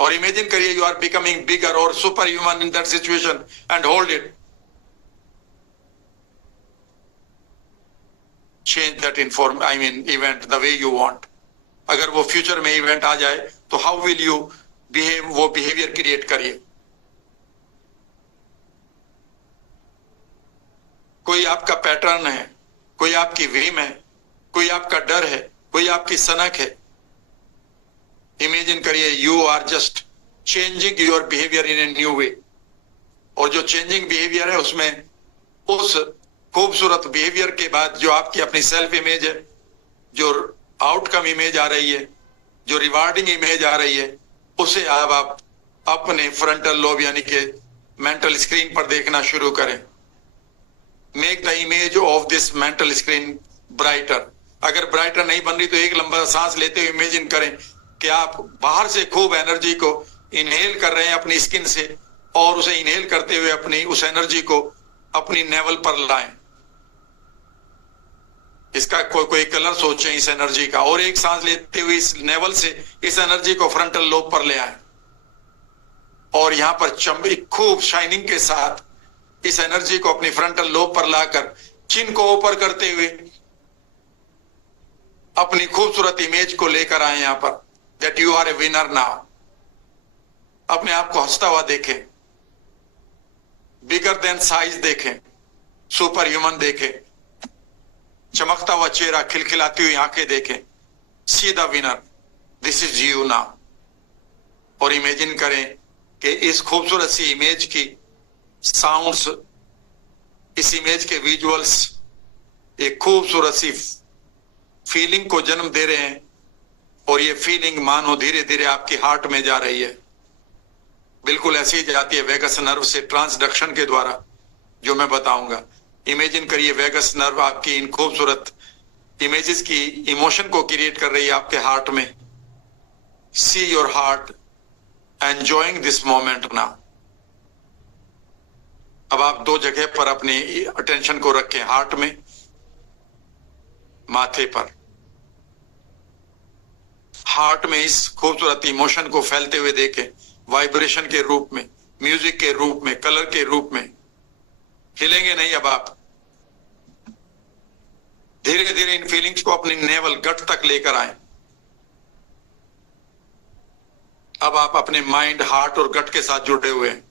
और इमेजिन करिए यू आर बिकमिंग बिगर और super human in that situation and hold it. Change that event the way you want. अगर वो फ्यूचर में इवेंट आ जाए तो हाउ विल यू बिहेव, वो बिहेवियर क्रिएट करिए. कोई आपका पैटर्न है, कोई आपकी विम है, कोई आपका डर है, कोई आपकी सनक है. इमेजिन करिए you are just changing your behaviour in a new way. और जो चेंजिंग बिहेवियर है उसमें उस खूबसूरत बिहेवियर के बाद जो आपकी अपनी सेल्फ इमेज है, जो आउटकम इमेज आ रही है, जो रिवार्डिंग इमेज आ रही है, उसे आप अपने फ्रंटल लोब यानी कि मेंटल स्क्रीन पर देखना शुरू करें. Make the image of this mental screen brighter. अगर ब्राइटर नहीं बन रही तो एक लंबा सांस लेते हुए इमेजिन करें कि आप बाहर से खूब एनर्जी को इनहेल कर रहे हैं अपनी स्किन से, और उसे इनहेल करते हुए अपनी उस एनर्जी को अपनी नेवल पर लाएं. इसका कोई कलर सोचें इस एनर्जी का, और एक सांस लेते हुए इस नेवल से इस एनर्जी को फ्रंटल लोब पर ले आए और यहां पर चमड़ी खूब शाइनिंग के साथ इस एनर्जी को अपनी फ्रंटल लोब पर लाकर चिन को ऊपर करते हुए अपनी खूबसूरत इमेज को लेकर आए यहां पर that you are a winner now. अपने आप को हंसता हुआ देखें, बिगर देन साइज देखें, सुपर ह्यूमन देखें, चमकता हुआ चेहरा, खिलखिलाती हुई आंखें देखें. See the winner, this is you now. और इमेजिन करें कि इस खूबसूरत सी इमेज की साउंड्स, इस इमेज के विजुअल्स एक खूबसूरत सी फीलिंग को जन्म दे रहे हैं, और ये फीलिंग मानो धीरे धीरे आपके हार्ट में जा रही है. बिल्कुल ऐसे ही जाती है वेगस नर्व से ट्रांसडक्शन के द्वारा, जो मैं बताऊंगा. इमेजिन करिए वेगस नर्व आपकी इन खूबसूरत इमेजेस की इमोशन को क्रिएट कर रही है आपके हार्ट में. See your heart enjoying this moment now. अब आप दो जगह पर अपनी अटेंशन को रखें, हार्ट में, माथे पर. हार्ट में इस खूबसूरत इमोशन को फैलते हुए देखें, वाइब्रेशन के रूप में, म्यूजिक के रूप में, कलर के रूप में. हिलेंगे नहीं. अब आप धीरे धीरे इन फीलिंग्स को अपनी नेवल गट तक लेकर आए. अब आप अपने माइंड, हार्ट और गट के साथ जुड़े हुए हैं.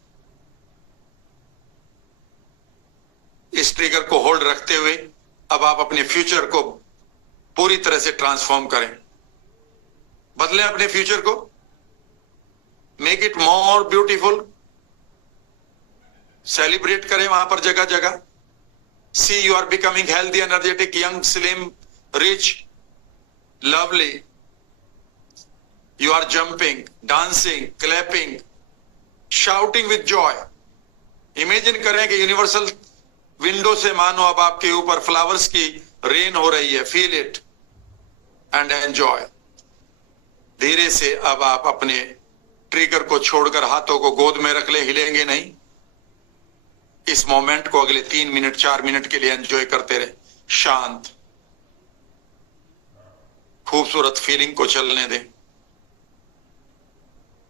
इस ट्रिगर को होल्ड रखते हुए अब आप अपने फ्यूचर को पूरी तरह से ट्रांसफॉर्म करें. बदलें अपने फ्यूचर को, make it more beautiful. Celebrate करें वहां पर जगह जगह. See you are becoming healthy, energetic, young, slim, rich, lovely. You are jumping, dancing, clapping, shouting with joy. Imagine करें कि यूनिवर्सल विंडो से मानो अब आपके ऊपर फ्लावर्स की रेन हो रही है. Feel it and enjoy. धीरे से अब आप अपने ट्रिगर को छोड़कर हाथों को गोद में रख ले, हिलेंगे नहीं. इस मोमेंट को अगले 3 मिनट 4 मिनट के लिए एंजॉय करते रहे. शांत, खूबसूरत फीलिंग को चलने दें.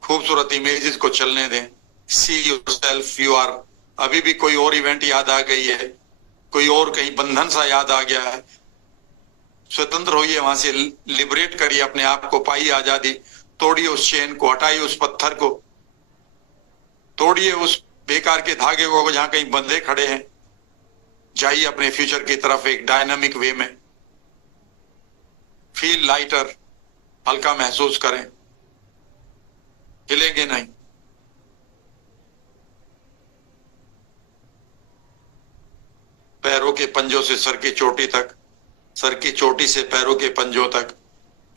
खूबसूरत इमेजेस को चलने दें। सी योरसेल्फ, यू आर, अभी भी कोई और इवेंट याद आ गई है, कोई और कहीं बंधन सा याद आ गया है, स्वतंत्र होइए वहां से, लिबरेट करिए अपने आप को, पाइए आजादी, तोड़िए उस चेन को, हटाइए उस पत्थर को, तोड़िए उस बेकार के धागे को जहां कहीं बंधे खड़े हैं। जाइए अपने फ्यूचर की तरफ एक डायनामिक वे में। फील लाइटर, हल्का महसूस करें, हिलेंगे नहीं। पैरों के पंजों से सर की चोटी तक, सर की चोटी से पैरों के पंजों तक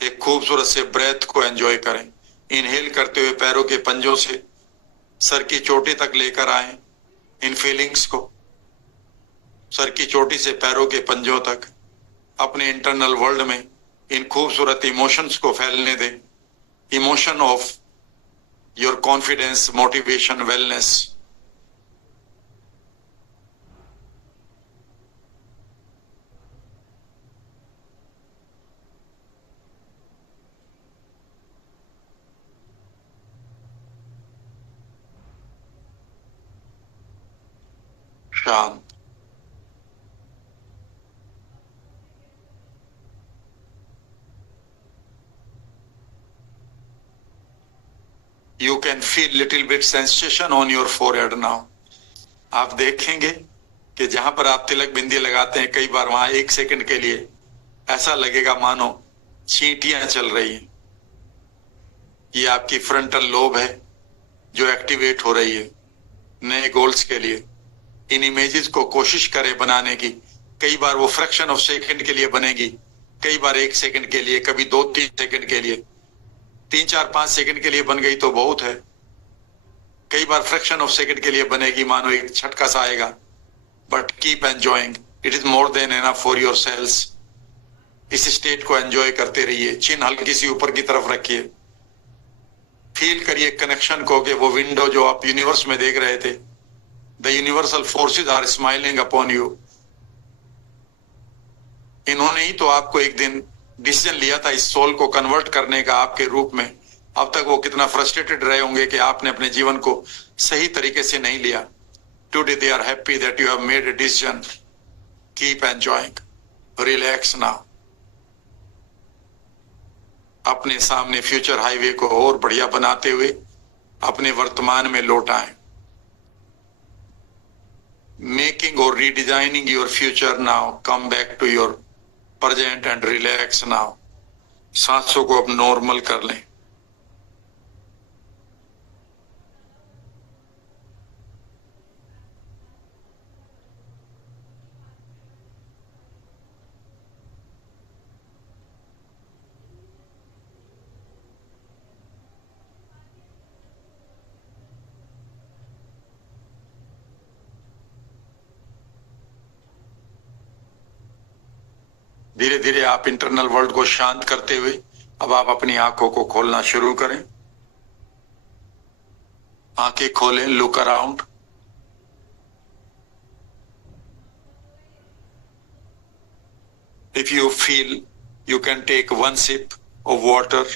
एक खूबसूरत से ब्रेथ को एंजॉय करें। इनहेल करते हुए पैरों के पंजों से सर की चोटी तक लेकर आए इन फीलिंग्स को, सर की चोटी से पैरों के पंजों तक अपने इंटरनल वर्ल्ड में इन खूबसूरत इमोशंस को फैलने दें। Emotion of your confidence, motivation, wellness. शांत। You can feel little bit sensation on your forehead now. आप देखेंगे कि जहां पर आप तिलक बिंदी लगाते हैं, कई बार वहां एक सेकंड के लिए ऐसा लगेगा मानो चींटियां चल रही हैं। ये आपकी फ्रंटल लोब है जो एक्टिवेट हो रही है नए गोल्स के लिए। इन इमेजेस को कोशिश करें बनाने की। कई बार वो फ्रैक्शन ऑफ सेकंड के लिए बनेगी, कई बार 1 सेकंड के लिए, कभी 2-3 सेकंड के लिए, 3-4-5 सेकंड के लिए बन गई तो बहुत है। कई बार फ्रैक्शन ऑफ सेकंड के लिए बनेगी, मानो एक झटका सा आएगा। But keep enjoying, it is more than enough for your cells. इस स्टेट को एंजॉय करते रहिए। चिन्ह हल्की सी ऊपर की तरफ रखिए। फील करिए कनेक्शन को कि वो विंडो जो आप यूनिवर्स में देख रहे थे, the universal forces are smiling upon you. इन्होंने ही तो आपको एक दिन डिसीजन लिया था इस सोल को कन्वर्ट करने का आपके रूप में। अब तक वो कितना फ्रस्ट्रेटेड रहे होंगे कि आपने अपने जीवन को सही तरीके से नहीं लिया। Today they are happy that you have made a decision. Keep enjoying, relax now. अपने सामने फ्यूचर हाईवे को और बढ़िया बनाते हुए अपने वर्तमान में लौट आए। मेकिंग और redesigning your future now. Come back to your present and relax now. सांसों को अब नॉर्मल कर लें। धीरे धीरे आप इंटरनल वर्ल्ड को शांत करते हुए अब आप अपनी आंखों को खोलना शुरू करें। आंखें खोलें, look around. If you feel you can take 1 sip of water।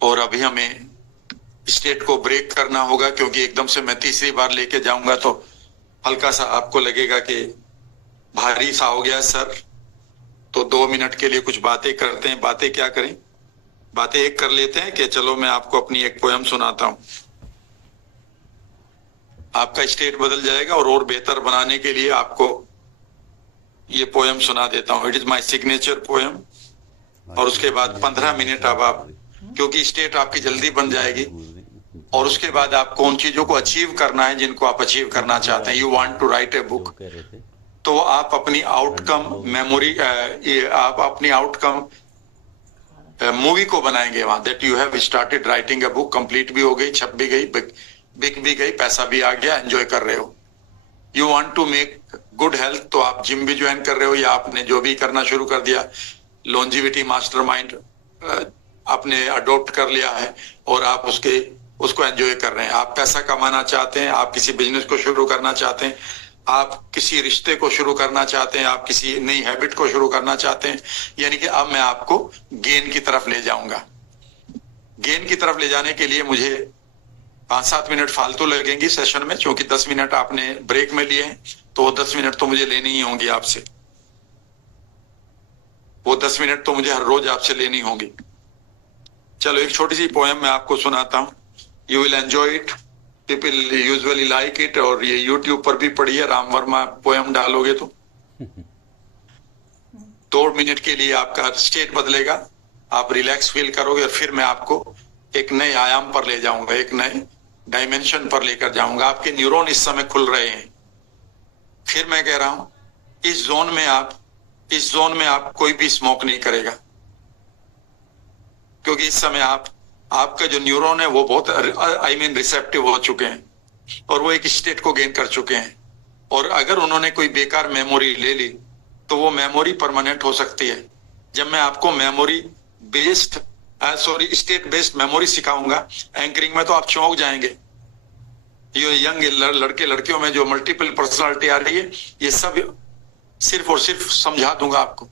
और अभी हमें स्टेट को ब्रेक करना होगा, क्योंकि एकदम से मैं तीसरी बार लेके जाऊंगा तो हल्का सा आपको लगेगा कि भारी सा हो गया सर। तो 2 मिनट के लिए कुछ बातें करते हैं। बातें क्या करें? बातें एक कर लेते हैं कि चलो मैं आपको अपनी एक पोयम सुनाता हूं। आपका स्टेट बदल जाएगा और बेहतर बनाने के लिए आपको ये पोयम सुना देता हूं। It is my signature poem. और उसके बाद 15 मिनट अब आप, क्योंकि स्टेट आपकी जल्दी बन जाएगी, और उसके बाद आपको उन चीजों को अचीव करना है जिनको आप अचीव करना चाहते हैं। You want to write a book, तो आप अपनी आउटकम मेमोरी, आप अपनी आउटकम मूवी को बनाएंगे वहां। That you have started writing a book, complete भी हो गई, छप भी गई, बिक भी गई, पैसा भी आ गया, एंजॉय कर रहे हो। You want to make good health, तो आप जिम भी ज्वाइन कर रहे हो या आपने जो भी करना शुरू कर दिया, लॉन्जिविटी मास्टरमाइंड आपने अडॉप्ट कर लिया है और आप उसको एंजॉय कर रहे हैं। आप पैसा कमाना चाहते हैं, आप किसी बिजनेस को शुरू करना चाहते हैं, आप किसी रिश्ते को शुरू करना चाहते हैं, आप किसी नई हैबिट को शुरू करना चाहते हैं। यानी कि अब मैं आपको गेन की तरफ ले जाऊंगा। गेन की तरफ ले जाने के लिए मुझे 5-7 मिनट फालतू लगेंगी सेशन में, क्योंकि 10 मिनट आपने ब्रेक में लिए हैं, तो वो 10 मिनट तो मुझे लेनी ही होंगी आपसे। वो 10 मिनट तो मुझे हर रोज आपसे लेनी होंगी। चलो एक छोटी सी पोएम मैं आपको सुनाता हूँ, you will enjoy it, people usually like it. और ये यूट्यूब पर भी पढ़िए, राम वर्मा पोएम डालोगे तो 2 मिनट के लिए आपका स्टेट बदलेगा, आप रिलैक्स फील करोगे, और फिर मैं आपको एक नए आयाम पर ले जाऊंगा, एक नए डायमेंशन पर लेकर जाऊंगा। आपके न्यूरॉन इस समय खुल रहे हैं। फिर मैं कह रहा हूं, इस जोन में आप कोई भी स्मोक नहीं करेगा, क्योंकि इस समय आपका जो न्यूरॉन है वो बहुत रिसेप्टिव हो चुके हैं, और वो एक स्टेट को गेन कर चुके हैं। और अगर उन्होंने कोई बेकार मेमोरी ले ली तो वो मेमोरी परमानेंट हो सकती है। जब मैं आपको memory based state based memory सिखाऊंगा एंकरिंग में, तो आप चौंक जाएंगे। ये यंग लड़के लड़कियों में जो मल्टीपल पर्सनालिटी आ रही है, ये सब सिर्फ और सिर्फ समझा दूंगा आपको।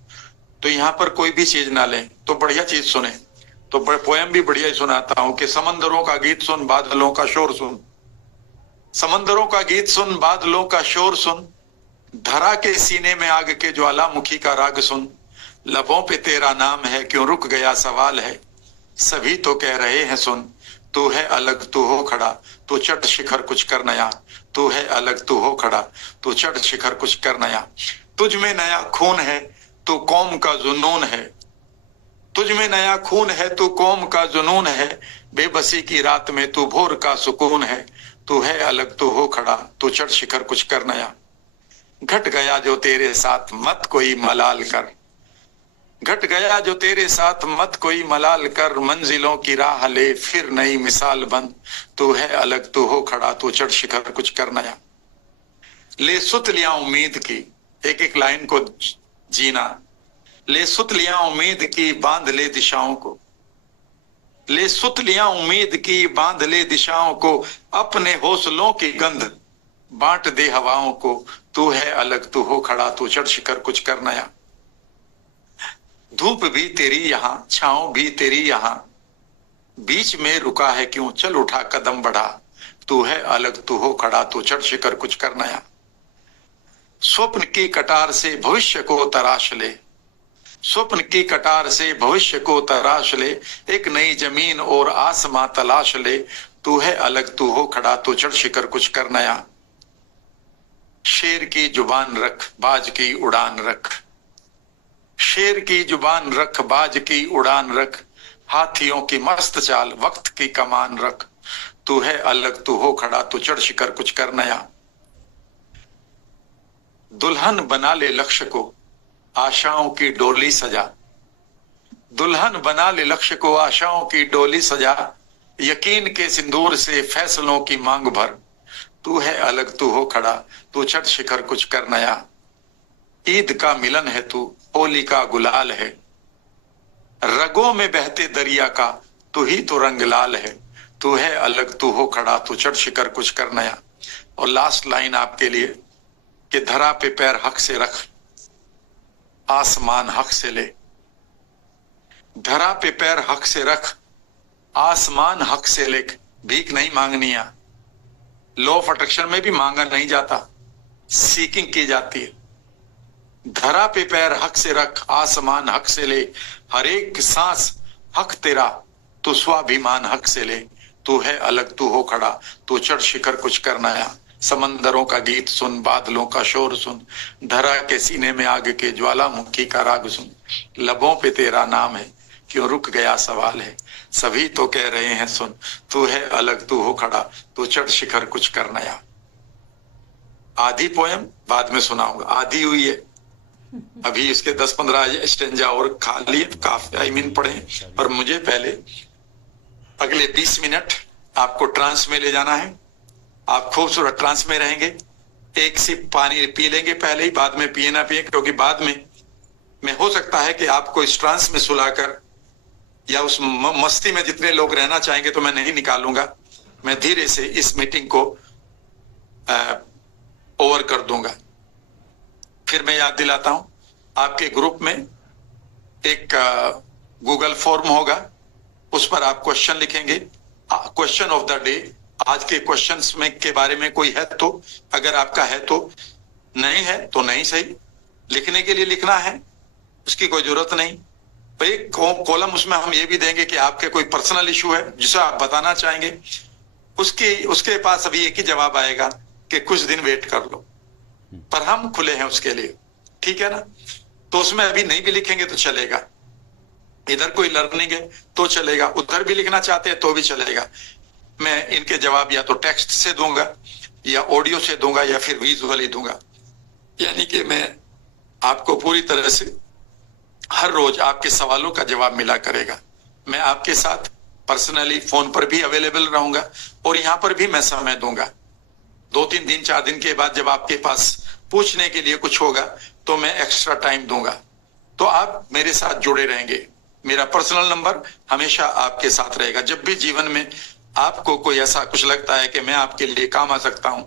तो यहाँ पर कोई भी चीज ना लें, तो बढ़िया चीज सुने। तो पोएम भी बढ़िया ही सुनाता हूं कि समंदरों का गीत सुन, बादलों का शोर सुन, समंदरों का गीत सुन, बादलों का शोर सुन, धरा के सीने में आग के ज्वालामुखी का राग सुन, लबों पे तेरा नाम है क्यों रुक गया सवाल है, सभी तो कह रहे हैं सुन, तू है अलग तू हो खड़ा, तू चढ़ शिखर कुछ कर नया, तू है अलग तू हो खड़ा, तू चढ़ शिखर कुछ कर नया। तुझ में नया खून है, तू कौम का जुनून है, तुझ में नया खून है, तू कौम का जुनून है, बेबसी की रात में तू भोर का सुकून है, तू है अलग तू हो खड़ा, तू चढ़ शिखर कुछ कर नया। घट गया जो तेरे साथ मत कोई मलाल कर, घट गया जो तेरे साथ मत कोई मलाल कर, मंजिलों की राह ले फिर नई मिसाल बन, तू है अलग तू हो खड़ा, तू चढ़ शिखर कुछ कर नया। ले सुत लिया उम्मीद की, एक एक लाइन को जीना, ले सुत लिया उम्मीद की बांध ले दिशाओं को, ले सुत लिया उम्मीद की बांध ले दिशाओं को, अपने हौसलों की गंध बांट दे हवाओं को, तू है अलग तू हो खड़ा, तू चढ़ शिखर कुछ कर नया। धूप भी तेरी यहां, छांव भी तेरी यहां, बीच में रुका है क्यों, चल उठा कदम बढ़ा, तू है अलग तू हो खड़ा, तू चढ़ शिखर कुछ कर नया। स्वप्न की कटार से भविष्य को तराश ले, स्वप्न की कटार से भविष्य को तराश ले, एक नई जमीन और आसमां तलाश ले, तू है अलग तू हो खड़ा, तू चढ़ शिखर कुछ कर नया। शेर की जुबान रख, बाज की उड़ान रख, शेर की जुबान रख, बाज की उड़ान रख, हाथियों की मस्त चाल, वक्त की कमान रख, तू है अलग तू हो खड़ा, तू चढ़ शिखर कुछ कर नया। दुल्हन बना ले लक्ष्य को, आशाओं की डोली सजा, दुल्हन बना ले लक्ष्य को, आशाओं की डोली सजा, यकीन के सिंदूर से फैसलों की मांग भर, तू है अलग तू हो खड़ा, तू चढ़ शिखर कुछ कर नया। ईद का मिलन है तू, होली का गुलाल है, रगों में बहते दरिया का तू ही तो रंग लाल है, तू है अलग तू हो खड़ा, तू चढ़ शिखर कुछ कर नया। और लास्ट लाइन आपके लिए कि धरा पे पैर हक से रख, आसमान हक से ले, धरा पे पैर हक से रख, आसमान हक से ले। भीख नहीं मांगनी है, लॉ ऑफ अट्रैक्शन में भी मांगा नहीं जाता, सीकिंग की जाती है। धरा पे पैर हक से रख, आसमान हक से ले, हर एक सांस हक तेरा, तू स्वाभिमान हक से ले, तू है अलग तू हो खड़ा, तू चढ़ शिखर कुछ कर नया। समंदरों का गीत सुन, बादलों का शोर सुन, धरा के सीने में आग के ज्वालामुखी का राग सुन, लबों पे तेरा नाम है क्यों रुक गया सवाल है, सभी तो कह रहे हैं सुन, तू है अलग तू हो खड़ा, तू चढ़ शिखर कुछ कर नया। आधी पोयम बाद में सुनाऊंगा, आधी हुई है, अभी इसके 10-15 स्टेंजा और खा लिए, काफी पढ़े, पर मुझे पहले अगले 20 मिनट आपको ट्रांस में ले जाना है। आप खूबसूरत ट्रांस में रहेंगे, एक सिप पानी पी लेंगे पहले ही, बाद में पिए ना पिए, क्योंकि बाद में हो सकता है कि आपको इस ट्रांस में सुलाकर या उस मस्ती में जितने लोग रहना चाहेंगे तो मैं नहीं निकालूंगा, मैं धीरे से इस मीटिंग को ओवर कर दूंगा। फिर मैं याद दिलाता हूं, आपके ग्रुप में एक गूगल फॉर्म होगा, उस पर आप क्वेश्चन लिखेंगे, क्वेश्चन ऑफ द डे, आज के क्वेश्चंस में के बारे में कोई है तो, अगर आपका है तो, नहीं है तो नहीं सही, लिखने के लिए लिखना है, उसकी कोई जरूरत नहीं। तो एक कॉलम उसमें हम ये भी देंगे कि आपके कोई पर्सनल इशू है जिसे आप बताना चाहेंगे, उसके पास अभी एक ही जवाब आएगा कि कुछ दिन वेट कर लो, पर हम खुले हैं उसके लिए, ठीक है ना। तो उसमें अभी नहीं भी लिखेंगे तो चलेगा, इधर कोई लर्निंग है तो चलेगा, उधर भी लिखना चाहते हैं तो भी चलेगा। मैं इनके जवाब या तो टेक्स्ट से दूंगा या ऑडियो से दूंगा या फिर विजुअली दूंगा, यानी कि मैं आपको पूरी तरह से हर रोज आपके सवालों का जवाब मिला करेगा। मैं आपके साथ पर्सनली फोन पर भी अवेलेबल रहूंगा और यहां पर भी मैं समय दूंगा। 2-3 दिन 4 दिन के बाद जब आपके पास पूछने के लिए कुछ होगा तो मैं एक्स्ट्रा टाइम दूंगा, तो आप मेरे साथ जुड़े रहेंगे। मेरा पर्सनल नंबर हमेशा आपके साथ रहेगा। जब भी जीवन में आपको कोई ऐसा कुछ लगता है कि मैं आपके लिए काम आ सकता हूं,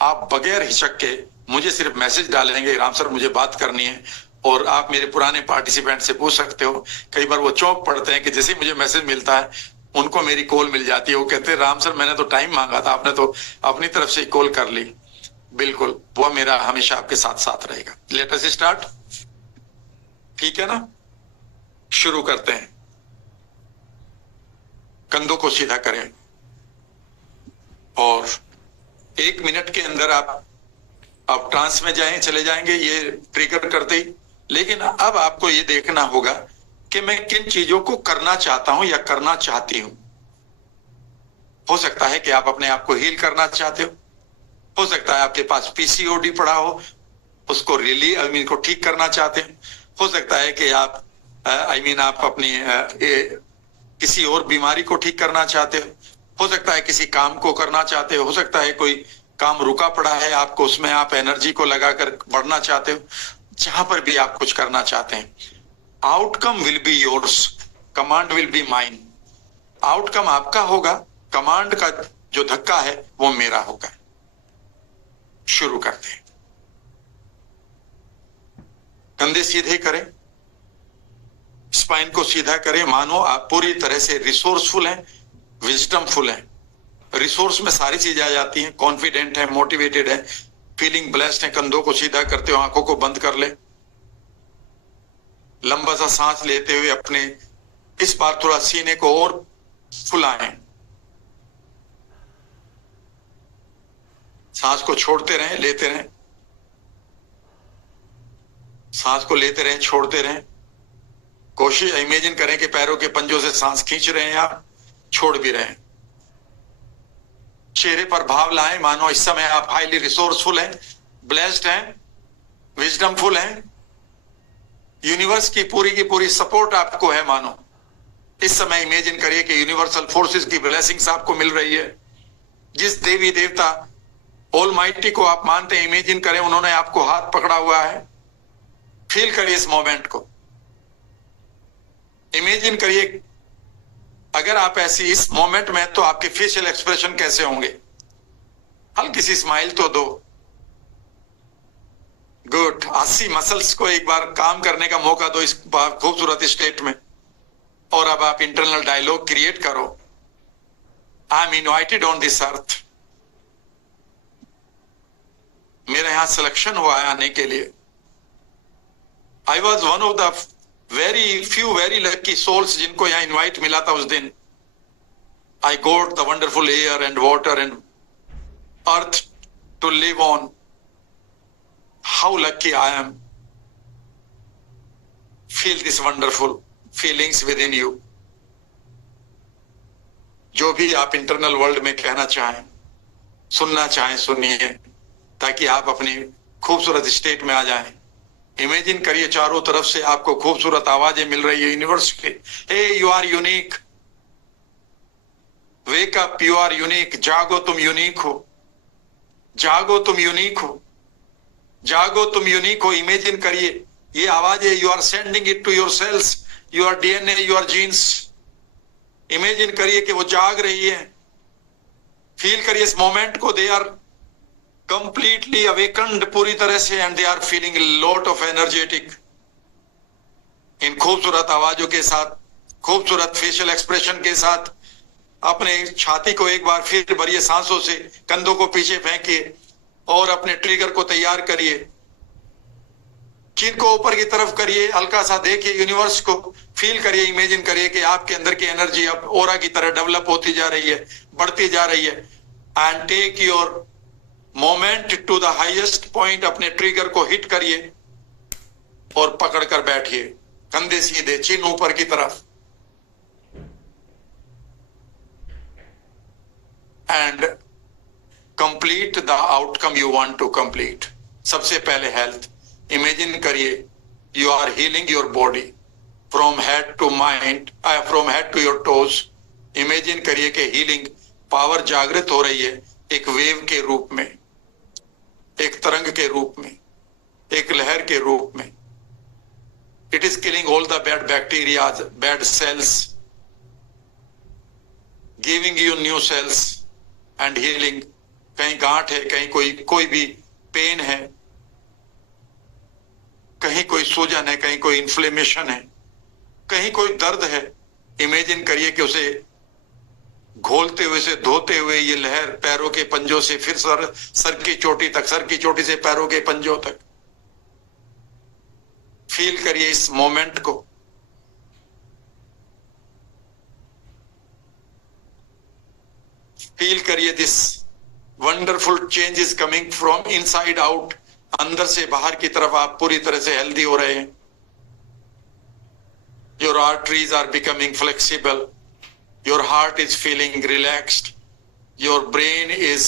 आप बगैर हिचक के मुझे सिर्फ मैसेज डालेंगे, राम सर मुझे बात करनी है, और आप मेरे पुराने पार्टिसिपेंट से पूछ सकते हो। कई बार वो चौंक पड़ते हैं कि जैसे मुझे मैसेज मिलता है उनको मेरी कॉल मिल जाती है, वो कहते हैं राम सर मैंने तो टाइम मांगा था, आपने तो अपनी तरफ से कॉल कर ली। बिल्कुल, वो मेरा हमेशा आपके साथ साथ रहेगा। लेट अस स्टार्ट, ठीक है ना। शुरू करते हैं। कंधों को सीधा करें और 1 मिनट के अंदर आप ट्रांस में चले जाएंगे ये ट्रिगर करते ही। लेकिन अब आपको ये देखना होगा कि मैं किन चीजों को करना चाहता हूं या करना चाहती हूं। हो सकता है कि आप अपने आप को हील करना चाहते हो सकता है आपके पास पीसीओडी पड़ा हो, उसको को ठीक करना चाहते हैं। हो सकता है कि आप आप अपनी किसी और बीमारी को ठीक करना चाहते हो सकता है किसी काम को करना चाहते हो सकता है कोई काम रुका पड़ा है आपको, उसमें आप एनर्जी को लगाकर बढ़ना चाहते हो। जहां पर भी आप कुछ करना चाहते हैं, outcome will be yours, command will be mine. Outcome आपका होगा, कमांड का जो धक्का है वो मेरा होगा। शुरू करते हैं। कंधे सीधे करें, स्पाइन को सीधा करें। मानो आप पूरी तरह से रिसोर्सफुल हैं, विजडमफुल हैं। रिसोर्स में सारी चीजें आ जाती हैं। कॉन्फिडेंट है, मोटिवेटेड है, फीलिंग ब्लेस्ड है। कंधों को सीधा करते हो, आंखों को बंद कर ले। लंबा सा सांस लेते हुए अपने इस बार थोड़ा सीने को और फुलाएं। सांस को छोड़ते रहें, लेते रहें। सांस को लेते रहें, छोड़ते रहें। कोशिश इमेजिन करें कि पैरों के पंजों से सांस खींच रहे हैं आप, छोड़ भी रहे हैं। चेहरे पर भाव लाएं, मानो इस समय आप हाईली रिसोर्सफुल हैं, ब्लेस्ड हैं, विजडमफुल हैं। यूनिवर्स की पूरी सपोर्ट आपको है। मानो इस समय इमेजिन करिए कि यूनिवर्सल फोर्सेस की ब्लेसिंग्स आपको मिल रही है। जिस देवी देवता ऑलमाइटी को आप मानते हैं, इमेजिन करें उन्होंने आपको हाथ पकड़ा हुआ है। फील करिए इस मोमेंट को। इमेजिन करिए अगर आप ऐसी इस मोमेंट में, तो आपके फेशियल एक्सप्रेशन कैसे होंगे। हल्की सी स्माइल तो दो। गुड। 80 मसल्स को एक बार काम करने का मौका दो इस खूबसूरत स्टेट में। और अब आप इंटरनल डायलॉग क्रिएट करो। I am invited on this earth. मेरे यहां सिलेक्शन हुआ है आने के लिए। I was one of the very lucky souls जिनको यहां इनवाइट मिला था उस दिन। I got the wonderful air and water and earth to live on. How lucky I am. Feel this wonderful feelings within you. जो भी आप इंटरनल वर्ल्ड में कहना चाहें, सुनना चाहें, सुनिए, ताकि आप अपनी खूबसूरत स्टेट में आ जाएं। इमेजिन करिए चारों तरफ से आपको खूबसूरत आवाजें मिल रही है यूनिवर्स की। Hey you are unique, wake up, you are unique. जागो, तुम यूनिक हो। जागो, तुम यूनिक हो। जागो, तुम यूनिक हो। इमेजिन करिए ये आवाजें, you are sending it to your cells, your DNA, your genes. Imagine करिए कि वो जाग रही है। फील करिए इस मोमेंट को। दे आर completely awakened पूरी तरह से, and they are feeling a lot of energetic। इन खूबसूरत आवाजों के साथ खूबसूरत फेशियल एक्सप्रेशन के साथ अपने छाती को एक बार फिर भरिए सांसों से, कंधों को पीछे फेंकिए और अपने ट्रिगर को तैयार करिए। चिन को ऊपर की तरफ करिए, हल्का सा देखिए यूनिवर्स को, फील करिए, इमेजिन करिए कि आपके अंदर की एनर्जी अब ओरा की तरह डेवलप होती जा रही है, बढ़ती जा रही है। And take your moment to the highest point. अपने ट्रिगर को हिट करिए और पकड़कर बैठिए, कंधे सीधे, चिन ऊपर की तरफ। And complete the outcome you want to complete. सबसे पहले हेल्थ। इमेजिन करिए you are healing your body from head to mind, from head to your toes. Imagine करिए कि हीलिंग पावर जागृत हो रही है एक वेव के रूप में, एक तरंग के रूप में, एक लहर के रूप में। It is killing all the bad bacterias, bad cells, giving you new cells and healing. कहीं गांठ है, कहीं कोई भी पेन है, कहीं कोई सूजन है, कहीं कोई इन्फ्लेमेशन है, कहीं कोई दर्द है। इमेजिन करिए कि उसे घोलते हुए, से धोते हुए ये लहर पैरों के पंजों से फिर सर की चोटी तक, सर की चोटी से पैरों के पंजों तक। फील करिए इस मोमेंट को। फील करिए this wonderful change is coming from inside out. अंदर से बाहर की तरफ आप पूरी तरह से हेल्दी हो रहे हैं। Your arteries are becoming flexible, your heart is feeling relaxed, your brain is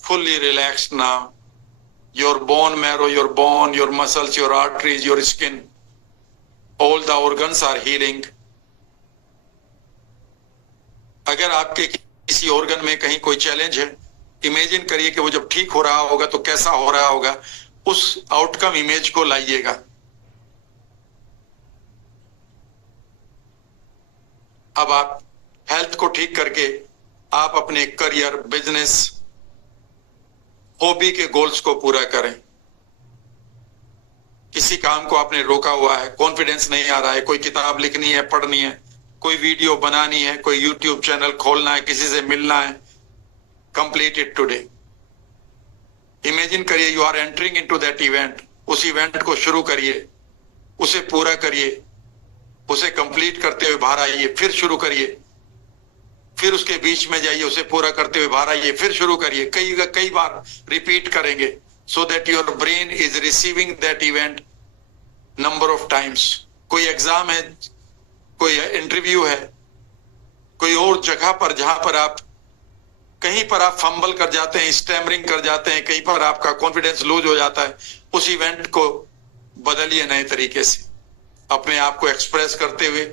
fully relaxed now. Your bone marrow, your bone, your muscles, your arteries, your skin, all the organs are healing. अगर आपके किसी ऑर्गन में कहीं कोई चैलेंज है, इमेजिन करिए कि वो जब ठीक हो रहा होगा तो कैसा हो रहा होगा। उस आउटकम इमेज को लाइएगा। अब आप हेल्थ को ठीक करके आप अपने करियर, बिजनेस, हॉबी के गोल्स को पूरा करें। किसी काम को आपने रोका हुआ है, कॉन्फिडेंस नहीं आ रहा है, कोई किताब लिखनी है, पढ़नी है, कोई वीडियो बनानी है, कोई यूट्यूब चैनल खोलना है, किसी से मिलना है, कंप्लीट इट टुडे। इमेजिन करिए you are entering into that event. उस इवेंट को शुरू करिए, उसे पूरा करिए, उसे कंप्लीट करते हुए बाहर आइए, फिर शुरू करिए, फिर उसके बीच में जाइए, उसे पूरा करते हुए बाहर आइए, फिर शुरू करिए। कई बार रिपीट करेंगे, so that your brain is receiving that event number of times. कोई एग्जाम है, कोई इंटरव्यू है, कोई और जगह पर जहां पर आप कहीं पर आप फंबल कर जाते हैं, स्टैमरिंग कर जाते हैं, कहीं पर आपका कॉन्फिडेंस लूज हो जाता है, उस इवेंट को बदलिए नए तरीके से। अपने आप को एक्सप्रेस करते हुए,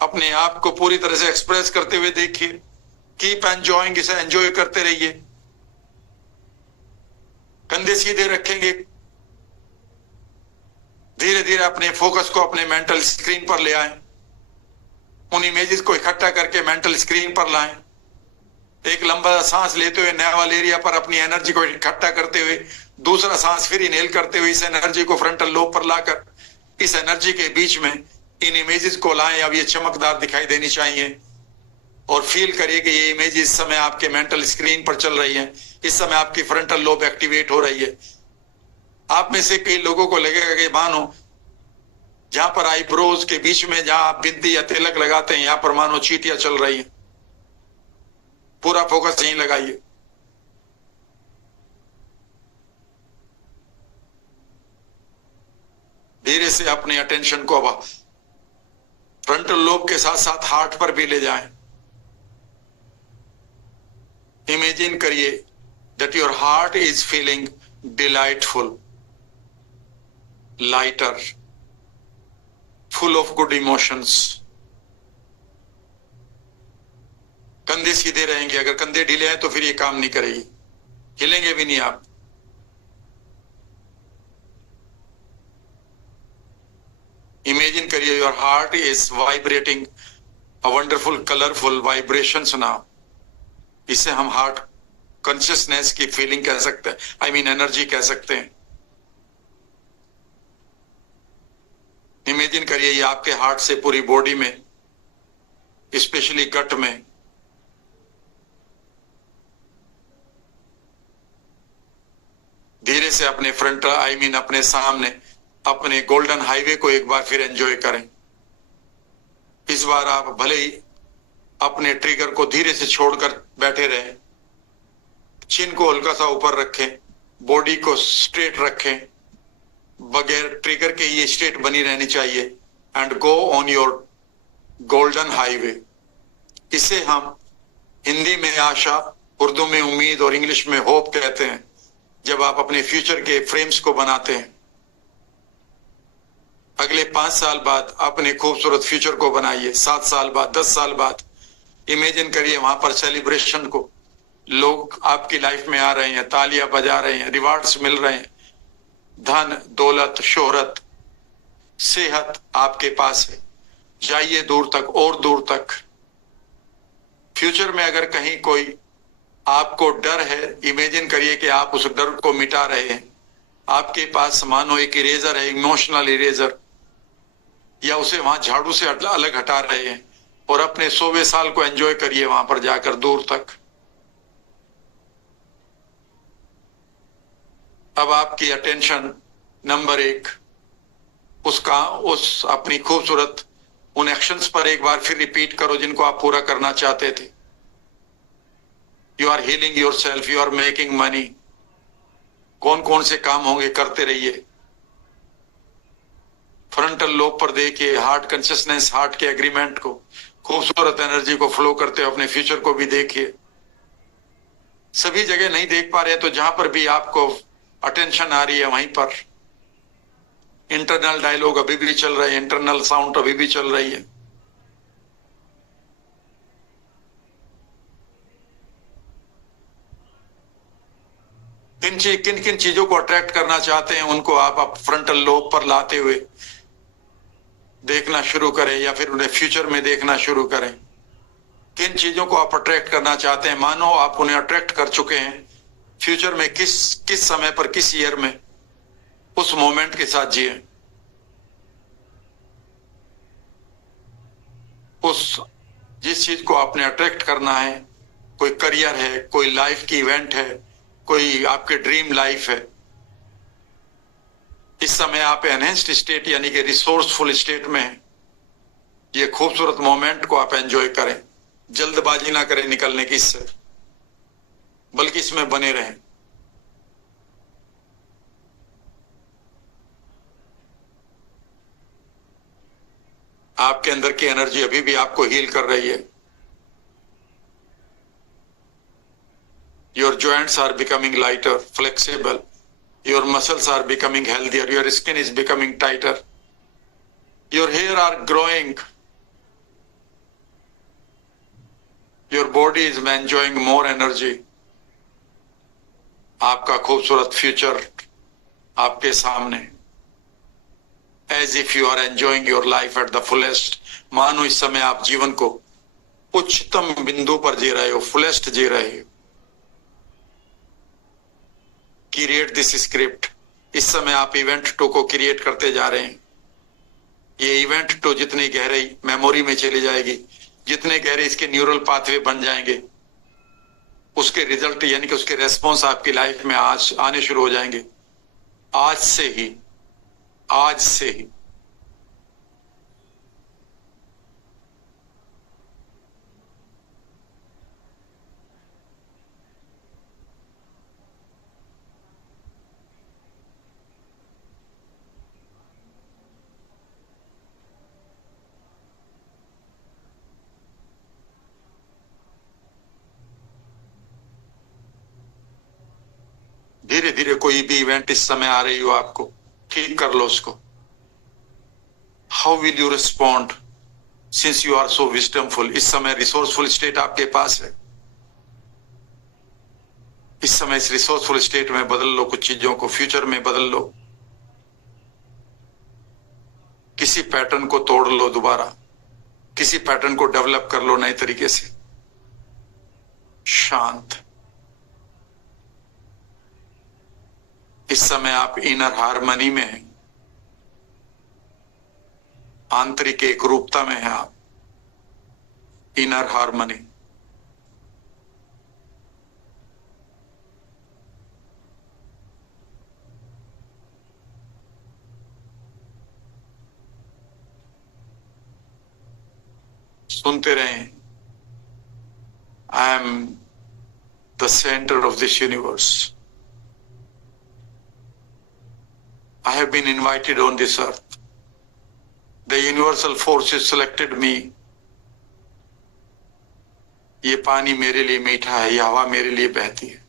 अपने आप को पूरी तरह से एक्सप्रेस करते हुए देखिए। कीप एंजॉयिंग, इसे एंजॉय करते रहिए। कंधे सीधे रखेंगे, धीरे धीरे अपने फोकस को अपने मेंटल स्क्रीन पर ले आए। उन इमेजेस को इकट्ठा करके मेंटल स्क्रीन पर लाएं। एक लंबा सांस लेते हुए नेवल एरिया पर अपनी एनर्जी को इकट्ठा करते हुए, दूसरा सांस फिर इनहेल करते हुए इस एनर्जी को फ्रंटल लोब पर लाकर इस एनर्जी के बीच में इन इमेजेस को लाएं। अब ये चमकदार दिखाई देनी चाहिए और फील करिए कि ये इमेज इस समय आपके मेंटल स्क्रीन पर चल रही है। इस समय आपकी फ्रंटल लोब एक्टिवेट हो रही है। आप में से कई लोगों को लगेगा कि मानो जहां पर आईब्रोज के बीच में जहां आप बिंदी या तिलक लगाते हैं, यहां पर मानो चींटियां चल रही हैं। पूरा फोकस यहीं लगाइए। धीरे से अपने अटेंशन को अब फ्रंटल लोब के साथ साथ हार्ट पर भी ले जाएं। इमेजिन करिए that your heart is feeling delightful, lighter, full of good emotions. कंधे सीधे रहेंगे। अगर कंधे ढीले हैं तो फिर ये काम नहीं करेगी, हिलेंगे भी नहीं आप। इमेजिन करिए your heart is vibrating a wonderful colourful vibrations now. इसे हम हार्ट कॉन्शियसनेस की फीलिंग कह सकते हैं, आई मीन एनर्जी कह सकते हैं। इमेजिन करिए ये आपके हार्ट से पूरी बॉडी में स्पेशली गट में। धीरे से अपने फ्रंट अपने सामने अपने गोल्डन हाईवे को एक बार फिर एंजॉय करें। इस बार आप भले ही अपने ट्रिगर को धीरे से छोड़कर बैठे रहें, चिन को हल्का सा ऊपर रखें, बॉडी को स्ट्रेट रखें, बगैर ट्रिगर के ये स्ट्रेट बनी रहनी चाहिए। And go on your golden highway. इसे हम हिंदी में आशा, उर्दू में उम्मीद और इंग्लिश में होप कहते हैं। जब आप अपने फ्यूचर के फ्रेम्स को बनाते हैं, अगले 5 साल बाद अपने खूबसूरत फ्यूचर को बनाइए। 7 साल बाद, 10 साल बाद इमेजिन करिए वहां पर सेलिब्रेशन को, लोग आपकी लाइफ में आ रहे हैं, तालियां बजा रहे हैं, रिवार्ड्स मिल रहे हैं, धन दौलत शोहरत सेहत आपके पास है। जाइए दूर तक और दूर तक। फ्यूचर में अगर कहीं कोई आपको डर है, इमेजिन करिए कि आप उस डर को मिटा रहे हैं। आपके पास मानो एक इरेजर है, इमोशनल इरेजर, या उसे वहां झाड़ू से अलग हटा रहे हैं और अपने 100वें साल को एंजॉय करिए वहां पर जाकर दूर तक। अब आपकी अटेंशन नंबर 1 उस अपनी खूबसूरत उन एक्शंस पर एक बार फिर रिपीट करो जिनको आप पूरा करना चाहते थे। You are healing yourself, you are making money. कौन कौन से काम होंगे करते रहिए। फ्रंटल लोब पर देखिए हार्ट कॉन्शियसनेस, हार्ट के एग्रीमेंट को, खूबसूरत एनर्जी को फ्लो करते हुए अपने फ्यूचर को भी देखिए। सभी जगह नहीं देख पा रहे तो जहां पर भी आपको अटेंशन आ रही है वहीं पर इंटरनल डायलॉग अभी भी चल रहे हैं, इंटरनल साउंड अभी भी चल रही है। किन किन चीजों को अट्रैक्ट करना चाहते हैं उनको आप फ्रंटल लोब पर लाते हुए देखना शुरू करें, या फिर उन्हें फ्यूचर में देखना शुरू करें। किन चीजों को आप अट्रैक्ट करना चाहते हैं, मानो आप उन्हें अट्रैक्ट कर चुके हैं। फ्यूचर में किस समय पर, किस ईयर में, उस मोमेंट के साथ जिए। उस जिस चीज को आपने अट्रैक्ट करना है, कोई करियर है, कोई लाइफ की इवेंट है, कोई आपके ड्रीम लाइफ है, इस समय आप एनहेंस्ड स्टेट यानी कि रिसोर्सफुल स्टेट में हैं। ये खूबसूरत मोमेंट को आप एंजॉय करें। जल्दबाजी ना करें निकलने की इससे, बल्कि इसमें बने रहें। आपके अंदर की एनर्जी अभी भी आपको हील कर रही है। Your joints are becoming lighter, flexible, your muscles are becoming healthier, your skin is becoming tighter, your hair are growing, your body is enjoying more energy। आपका खूबसूरत फ्यूचर आपके सामने, as if you are enjoying your life at the fullest। मानो इस समय आप जीवन को उच्चतम बिंदु पर जी रहे हो, फुलेस्ट जी रहे हो। Create this script. इस समय आप इवेंट 2 को क्रिएट करते जा रहे हैं। ये इवेंट 2 जितनी गहराई मेमोरी में चली जाएगी, जितने गहरे इसके न्यूरल पाथवे बन जाएंगे, उसके रिजल्ट यानी कि उसके रेस्पॉन्स आपकी लाइफ में आज आने शुरू हो जाएंगे। आज से ही धीरे धीरे कोई भी इवेंट इस समय आ रही हो आपको, ठीक कर लो उसको। How will you respond since you are so wisdomful. इस समय रिसोर्सफुल स्टेट आपके पास है। इस समय इस रिसोर्सफुल स्टेट में बदल लो कुछ चीजों को, फ्यूचर में बदल लो। किसी पैटर्न को तोड़ लो, दोबारा किसी पैटर्न को डेवलप कर लो नए तरीके से। शांत। इस समय आप इनर हार्मनी में हैं, आंतरिक एक रूपता में हैं आप। inner harmony. सुनते रहें. I am the center of this universe. I have been invited on this earth. The universal forces selected me. ये पानी मेरे लिए मीठा है, ये हवा मेरे लिए बहती है,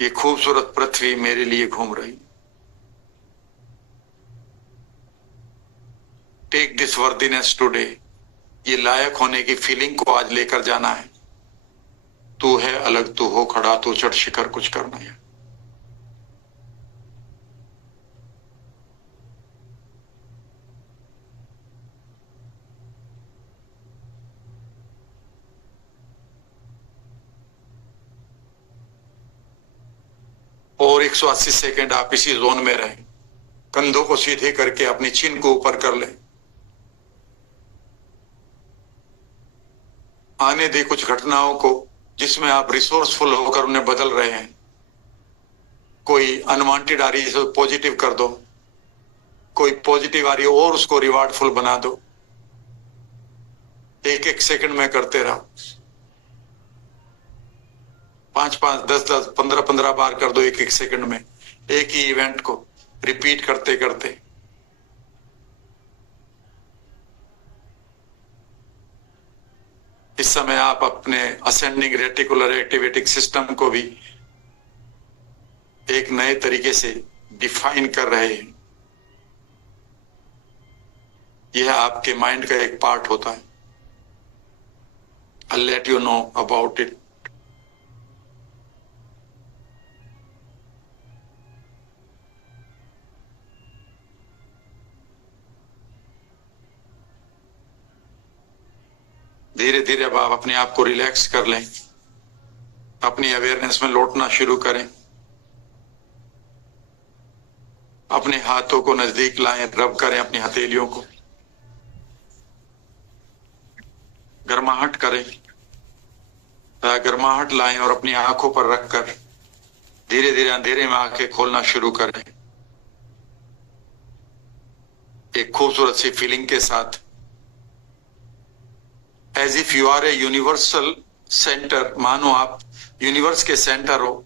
ये खूबसूरत पृथ्वी मेरे लिए घूम रही. Take this worthiness today. ये लायक होने की फीलिंग को आज लेकर जाना है. तू है अलग, तू हो खड़ा, तू चढ़ शिखर, कुछ करना है. और 180 सेकंड आप इसी जोन में रहें. कंधों को सीधे करके अपनी चिन को ऊपर कर लें. आने दे कुछ घटनाओं को जिसमें आप रिसोर्सफुल होकर उन्हें बदल रहे हैं. कोई अनवांटेड आ रही है तो पॉजिटिव कर दो, कोई पॉजिटिव आ रही है और उसको रिवार्डफुल बना दो. एक एक सेकंड में करते रहो. 5-5, 10-10, 15-15 बार कर दो एक एक सेकंड में. एक ही इवेंट को रिपीट करते करते. इस समय आप अपने असेंडिंग रेटिकुलर एक्टिवेटिंग सिस्टम को भी एक नए तरीके से डिफाइन कर रहे हैं. यह आपके माइंड का एक पार्ट होता है. I'll let you know about it. धीरे धीरे अब आप अपने आप को रिलैक्स कर लें. अपनी अवेयरनेस में लौटना शुरू करें. अपने हाथों को नजदीक लाएं, रब करें अपनी हथेलियों को. गर्माहट करें. गर्माहट लाएं और अपनी आंखों पर रखकर धीरे धीरे अंधेरे में आंखें खोलना शुरू करें. एक खूबसूरत सी फीलिंग के साथ, as if you are a universal centre. मानो आप यूनिवर्स के सेंटर हो.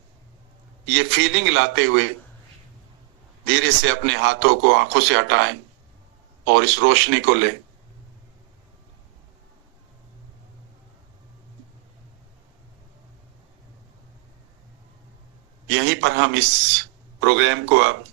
ये फीलिंग लाते हुए धीरे से अपने हाथों को आंखों से हटाएं और इस रोशनी को लें. यहीं पर हम इस प्रोग्राम को अब